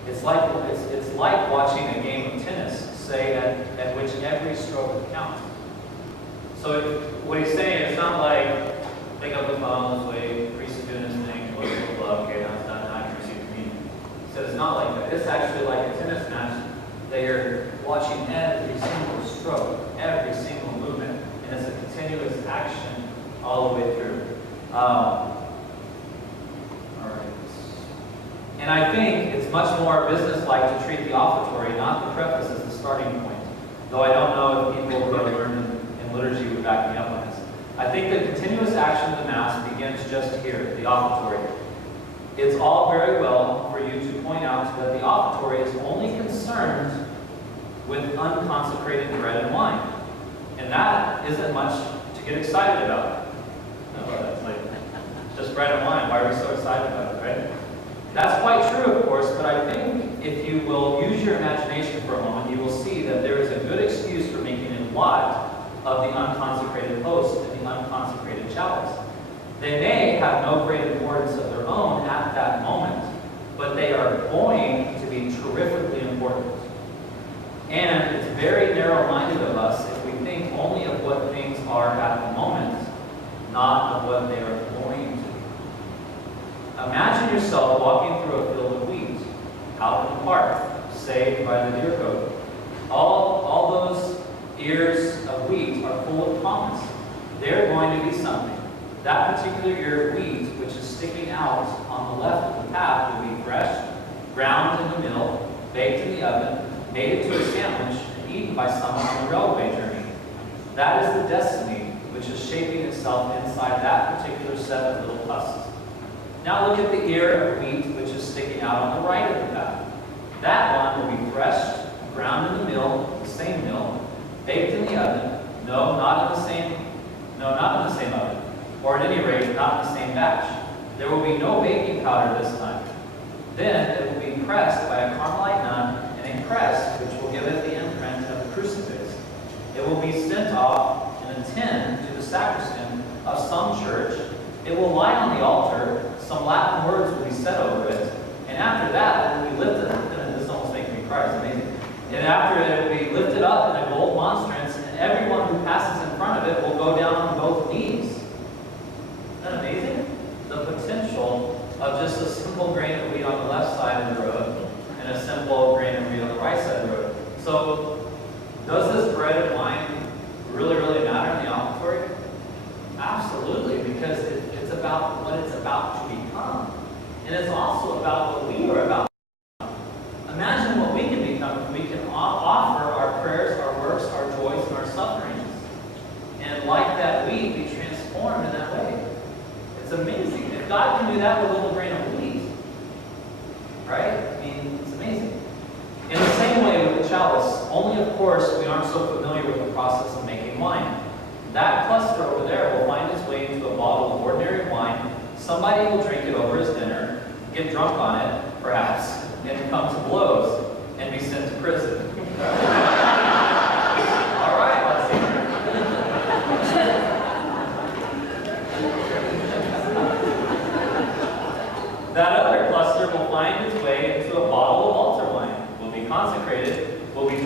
It's like watching a game of tennis, say, at which every stroke counts. So what he's saying, it's not like pick up the phone, let's wait, priest is doing his thing, close the glove, okay, now it's done, now I can receive communion. So it's not like that. It's actually like a tennis match that you're watching every single stroke, every single movement, and it's a continuous action all the way through. All right. And I think it's much more business-like to treat the offertory, not the preface, as the starting point. Though I don't know if people who have learned in liturgy would back me up on this. I think the continuous action of the Mass begins just here, the offertory. It's all very well for you to point out that the offertory is only concerned with unconsecrated bread and wine. And that isn't much to get excited about. That's like just bread and wine. Why are we so excited about it, right? That's quite true, of course, but I think if you will use your imagination for a moment, you will see that there is a good excuse for making a lot of the unconsecrated host and the unconsecrated chalice. They may have no great importance of their own at that moment, but they are going to be terrifically important. And it's very narrow-minded of us if we think only of what things are at the moment, not of what they are going to be. Imagine yourself walking through a field of wheat, out in the park, saved by the deer coat. All those ears of wheat are full of promise. They're going to be something. That particular ear of wheat, which is sticking out on the left of the path, will be threshed, ground in the mill, baked in the oven, made into a sandwich, and eaten by someone on the railway journey. That is the destiny which is shaping itself inside that particular set of little husks. Now look at the ear of wheat which is sticking out on the right of the path. That one will be threshed, ground in the mill, the same mill, baked in the oven, not in the same oven, or at any rate, not in the same batch. There will be no baking powder this time. Then it will be pressed by a Carmelite nun in a press which will give it the imprint of the crucifix. It will be sent off in a tin to the sacristan of some church. It will lie on the altar. Some Latin words will be said over it. And after that, it will be lifted. This almost makes me cry. It's amazing. And after it will be lifted up in a gold monstrance, and everyone who passes in front of it will go down on both knees. Isn't that amazing? The potential of just a simple grain of wheat on the left side of the road and a simple grain of wheat on the right side of the road. So, does this bread and wine really matter in the offertory? Absolutely, because it's about what it's about to become. And it's also about what we are about. Imagine what we can become if we can offer our prayers, our works, our joys, and our sufferings. And like that wheat, be transformed in that way. It's amazing. If God can do that with a little grain of wheat, right? I mean, it's amazing. In the same way with the chalice, only of course we aren't so familiar with the process of making wine. That cluster over there will find its way into a bottle of ordinary wine. Somebody will drink it over his dinner, get drunk on it, perhaps, and come to blows, and be sent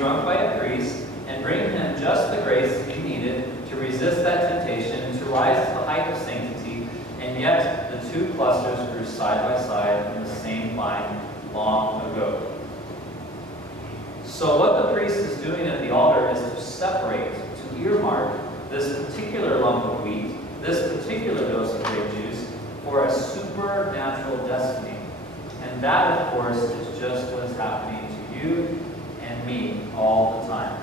drunk by a priest, and bring him just the grace he needed to resist that temptation and to rise to the height of sanctity, and yet the two clusters grew side by side in the same vine long ago. So what the priest is doing at the altar is to separate, to earmark this particular lump of wheat, this particular dose of grape juice, for a supernatural destiny. And that, of course, is just what is happening to you and me all the time.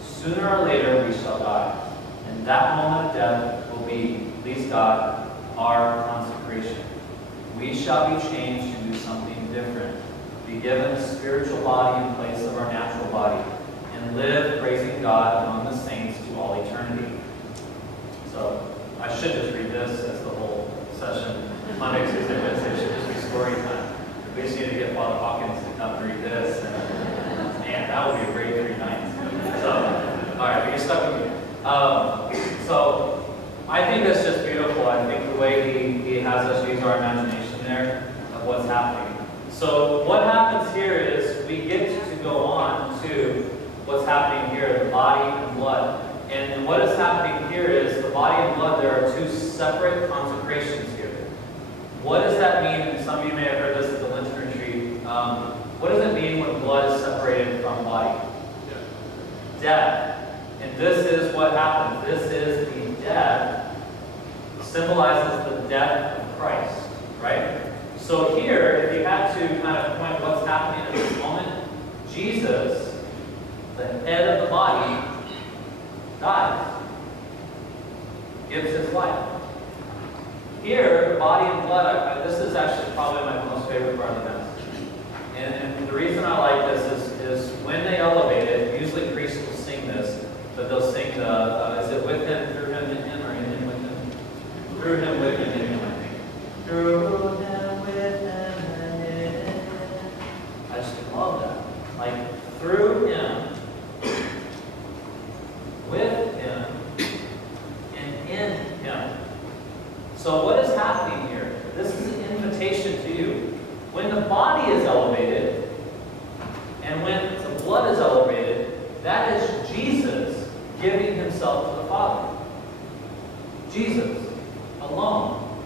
Sooner or later, we shall die. And that moment of death will be, please God, our consecration. We shall be changed to do something different, be given a spiritual body in place of our natural body, and live praising God among the saints to all eternity. So, I should just read this as the whole session. Monday, Tuesday, Wednesday should just be story time. We just need to get Father Hawkins to come read this. And, man, that would be a great 3 nights. So, all right, but you're stuck with me. So, I think that's just beautiful. I think the way he has us use our imagination there of what's happening. So, what happens here is we get to go on to what's happening here, the body and blood. And what is happening here is the body and blood, there are 2 separate consecrations here. What does that mean? And some of you may have heard this at the Lenten retreat. What does it mean when blood is separated from body? Death. And this is what happens. This is the death, symbolizes the death of Christ, right? So here, if you had to kind of point what's happening at this moment, Jesus, the head of the body, dies, gives his life. Here, the body and blood, this is actually probably my most favorite part of the Mass. And the reason I like this is when they elevate it, usually priests will sing this, but they'll sing the, is it with him, through him, in him, or in him, with him? Through him, with him, in him, I think. Through him, with him, and in him. I just love that. Like, through him, with him, and in him. So what is happening here? This is an invitation to you. When the body is elevated, and when the blood is elevated, that is Jesus giving himself to the Father. Jesus, alone,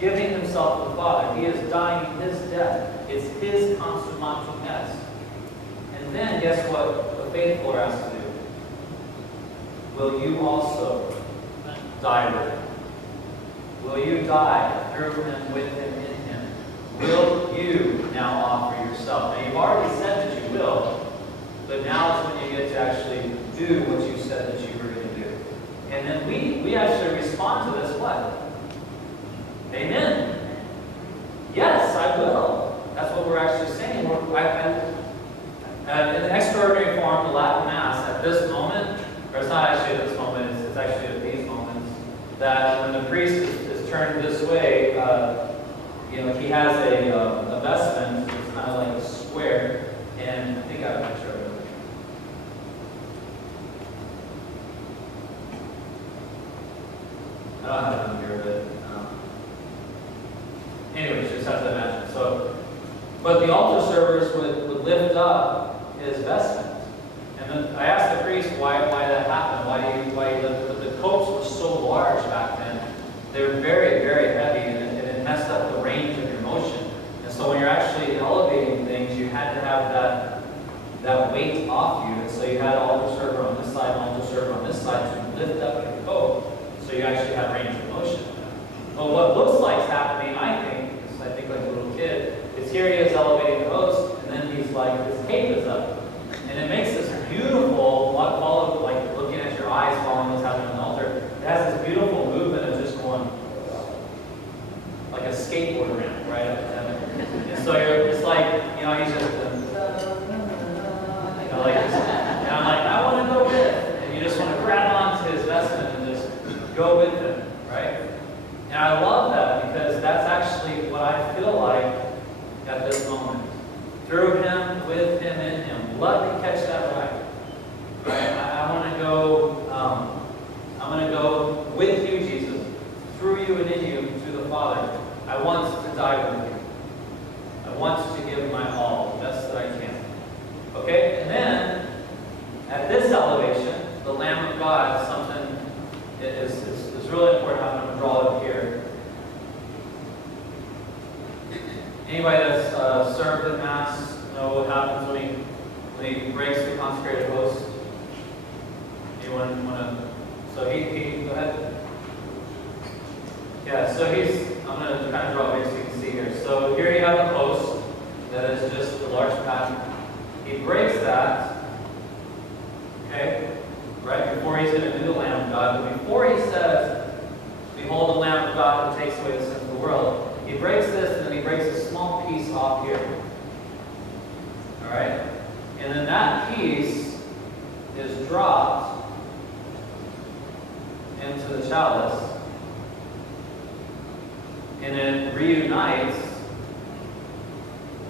giving himself to the Father. He is dying his death. It's his consummatum est. And then, guess what the faithful are asked to do? Will you also die with him? Will you die through him, with him, in him? Will you now offer yourself? Now, you've already said that you will, but now is when you get to actually do what you said that you were going to do. And then we actually respond to this what? Amen. Yes, I will. That's what we're actually saying. In the extraordinary form, the Latin Mass, at this moment, or it's not actually at this moment, it's actually at these moments, that when the priest is turned this way, he has a vestment that's kind of like a square, and I think I have a picture of it. I don't have it on here, but anyways, just have to imagine. So, but the altar servers would lift up his vestment. And then I asked the priest why that happened, why the copes were so large back then. They were very, very heavy, and it messed up the range of your motion. And so when you're actually elevating things, you had to have that weight off you. And so you had an altar server on this side, an altar server on this side to lift up your cope, so you actually had range of motion. But what looks like is happening, I think like a little kid, is here he is elevating the host, and then he's like, his cape is up. And it makes this beautiful, like looking at your eyes following what's happening on the altar. It has this beautiful movement of just going like a skateboard ramp, right? And so it's like, he's just, and I'm like, I want to go with. And you just want to grab onto his vestment and just go with him, right? And I love that because that's actually what I feel like at this moment. Through him, with him, in him. Let me catch that right. I want to go. I'm going to go with you, Jesus, through you and in you to the Father. I want to die with you. I want to give my all, the best that I can. Okay, and then God, something is really important. I'm going to draw it up here. Anybody that's served at Mass know what happens when he breaks the consecrated host? Anyone want to? So he go ahead. Yeah, so I'm going to kind of draw it so you can see here. So here you have the host that is just a large pattern. He breaks that, okay, right before he's going to do the Lamb of God. But before he says, behold the Lamb of God who takes away the sins of the world, he breaks this and then he breaks a small piece off here. All right? And then that piece is dropped into the chalice. And it reunites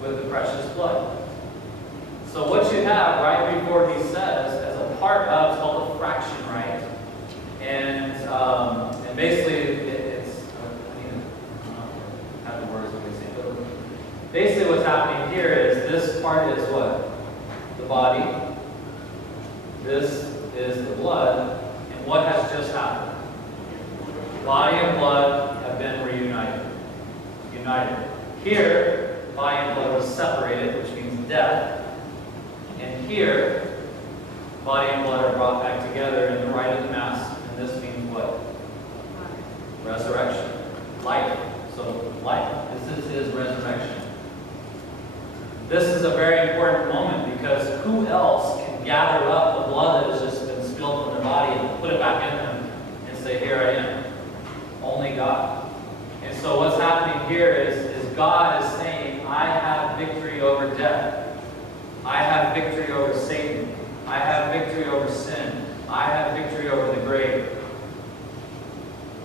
with the precious blood. So what you have right before he says, as a part of, it's called a fraction rite. And basically, it's, I don't have the words when we say it, but basically what's happening here is this part is what? The body. This is the blood. And what has just happened? Body and blood have been reunited. United. Here, body and blood was separated, which means death. And here, body and blood are brought back together in the rite of the Mass. And this means what? Resurrection. Life. So, life. This is his resurrection. This is a very important moment because who else can gather up the blood that has just been spilled from their body and put it back in them and say, here I am? Only God. And so what's happening here is God is saying, I have victory over death. I have victory over Satan. I have victory over sin. I have victory over the grave.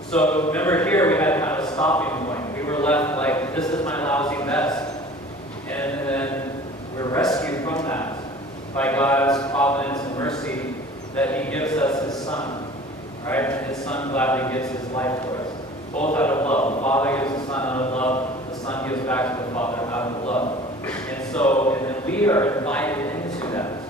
So remember here we had kind of a stopping point. We were left like, this is my lousy best. And then we're rescued from that by God's providence and mercy that he gives us his Son. Right? His Son gladly gives his life for us. Both out of love. The Father gives the Son out of love. The Son gives back to the Father out of love. And then we are invited into that.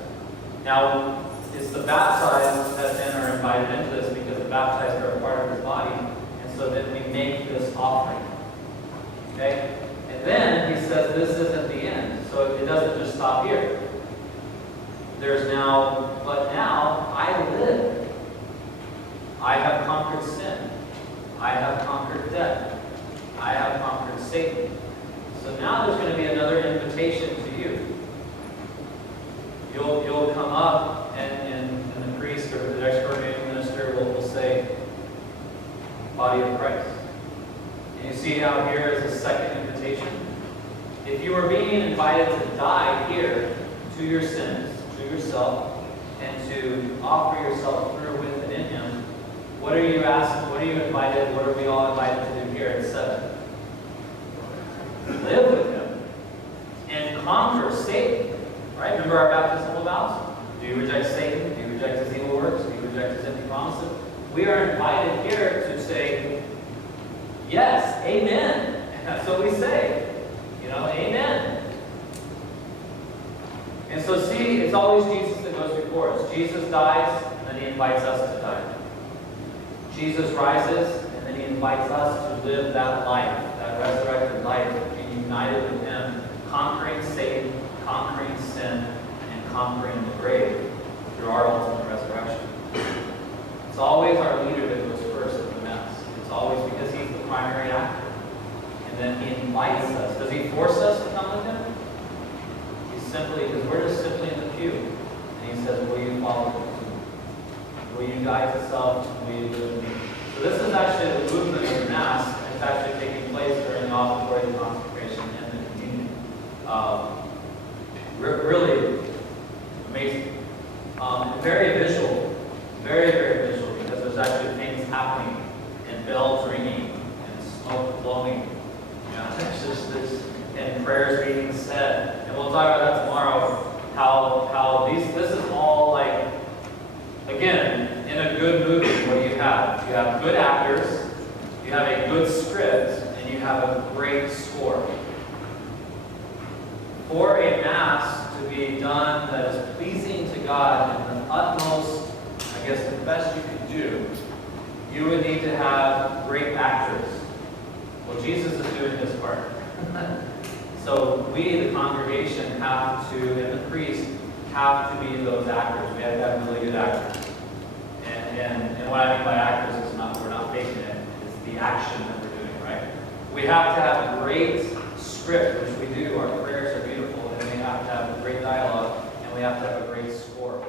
Now, it's the baptized that then are invited into this because the baptized are a part of his body. And so then we make this offering. Okay? And then he says this isn't the end. So it doesn't just stop here. There's now, but now I live. I have conquered sin. I have conquered death. I have conquered Satan. So now there's going to be another invitation to you. You'll come up and the priest or the excoriating minister will say, body of Christ. And you see how here is a second invitation? If you are being invited to die here to your sins, to yourself, and to offer yourself through with and in him, what are you asked? What are you invited? What are we all invited to do here at 7? Live with him and conquer Satan. Right? Remember our baptismal vows? Do you reject Satan? Do you reject his evil works? Do you reject his empty promises? We are invited here to say, yes, amen. And that's what we say. Amen. And so see, it's always Jesus that goes before us. Jesus dies, and then he invites us to die. Jesus rises, and then he invites us to live that life, that resurrected life, being united with him, conquering Satan, conquering sin, and conquering the grave through our ultimate resurrection. It's always our leader that goes first in the Mass. It's always because he's the primary actor. And then he invites us. Does he force us to come with him? Because we're just simply in the pew. And he says, will you follow me? Will you die to self? Will you live with me? So this is actually the movement of the Mass. And it's actually taking place during the offertory, the consecration, and the communion. Really amazing. Very visual. Very, very visual, because there's actually things happening, and bells ringing, and smoke blowing. It's just this, and prayers being said. And we'll talk about that tomorrow, how this is all like, again, in a good movie, what do you have? You have good actors, you have a good script, and you have a great score. For a Mass to be done that is pleasing to God in the utmost, guess the best you could do, you would need to have great actors. Well, Jesus is doing his part. So we, the congregation, have to, and the priest, have to be those actors. We have to have really good actors. And what I mean by actors is we're not faking it. It's the action that we're doing, right? We have to have great script, which we do. Our prayers are beautiful, and we have to have a great dialogue, and we have to have a great score.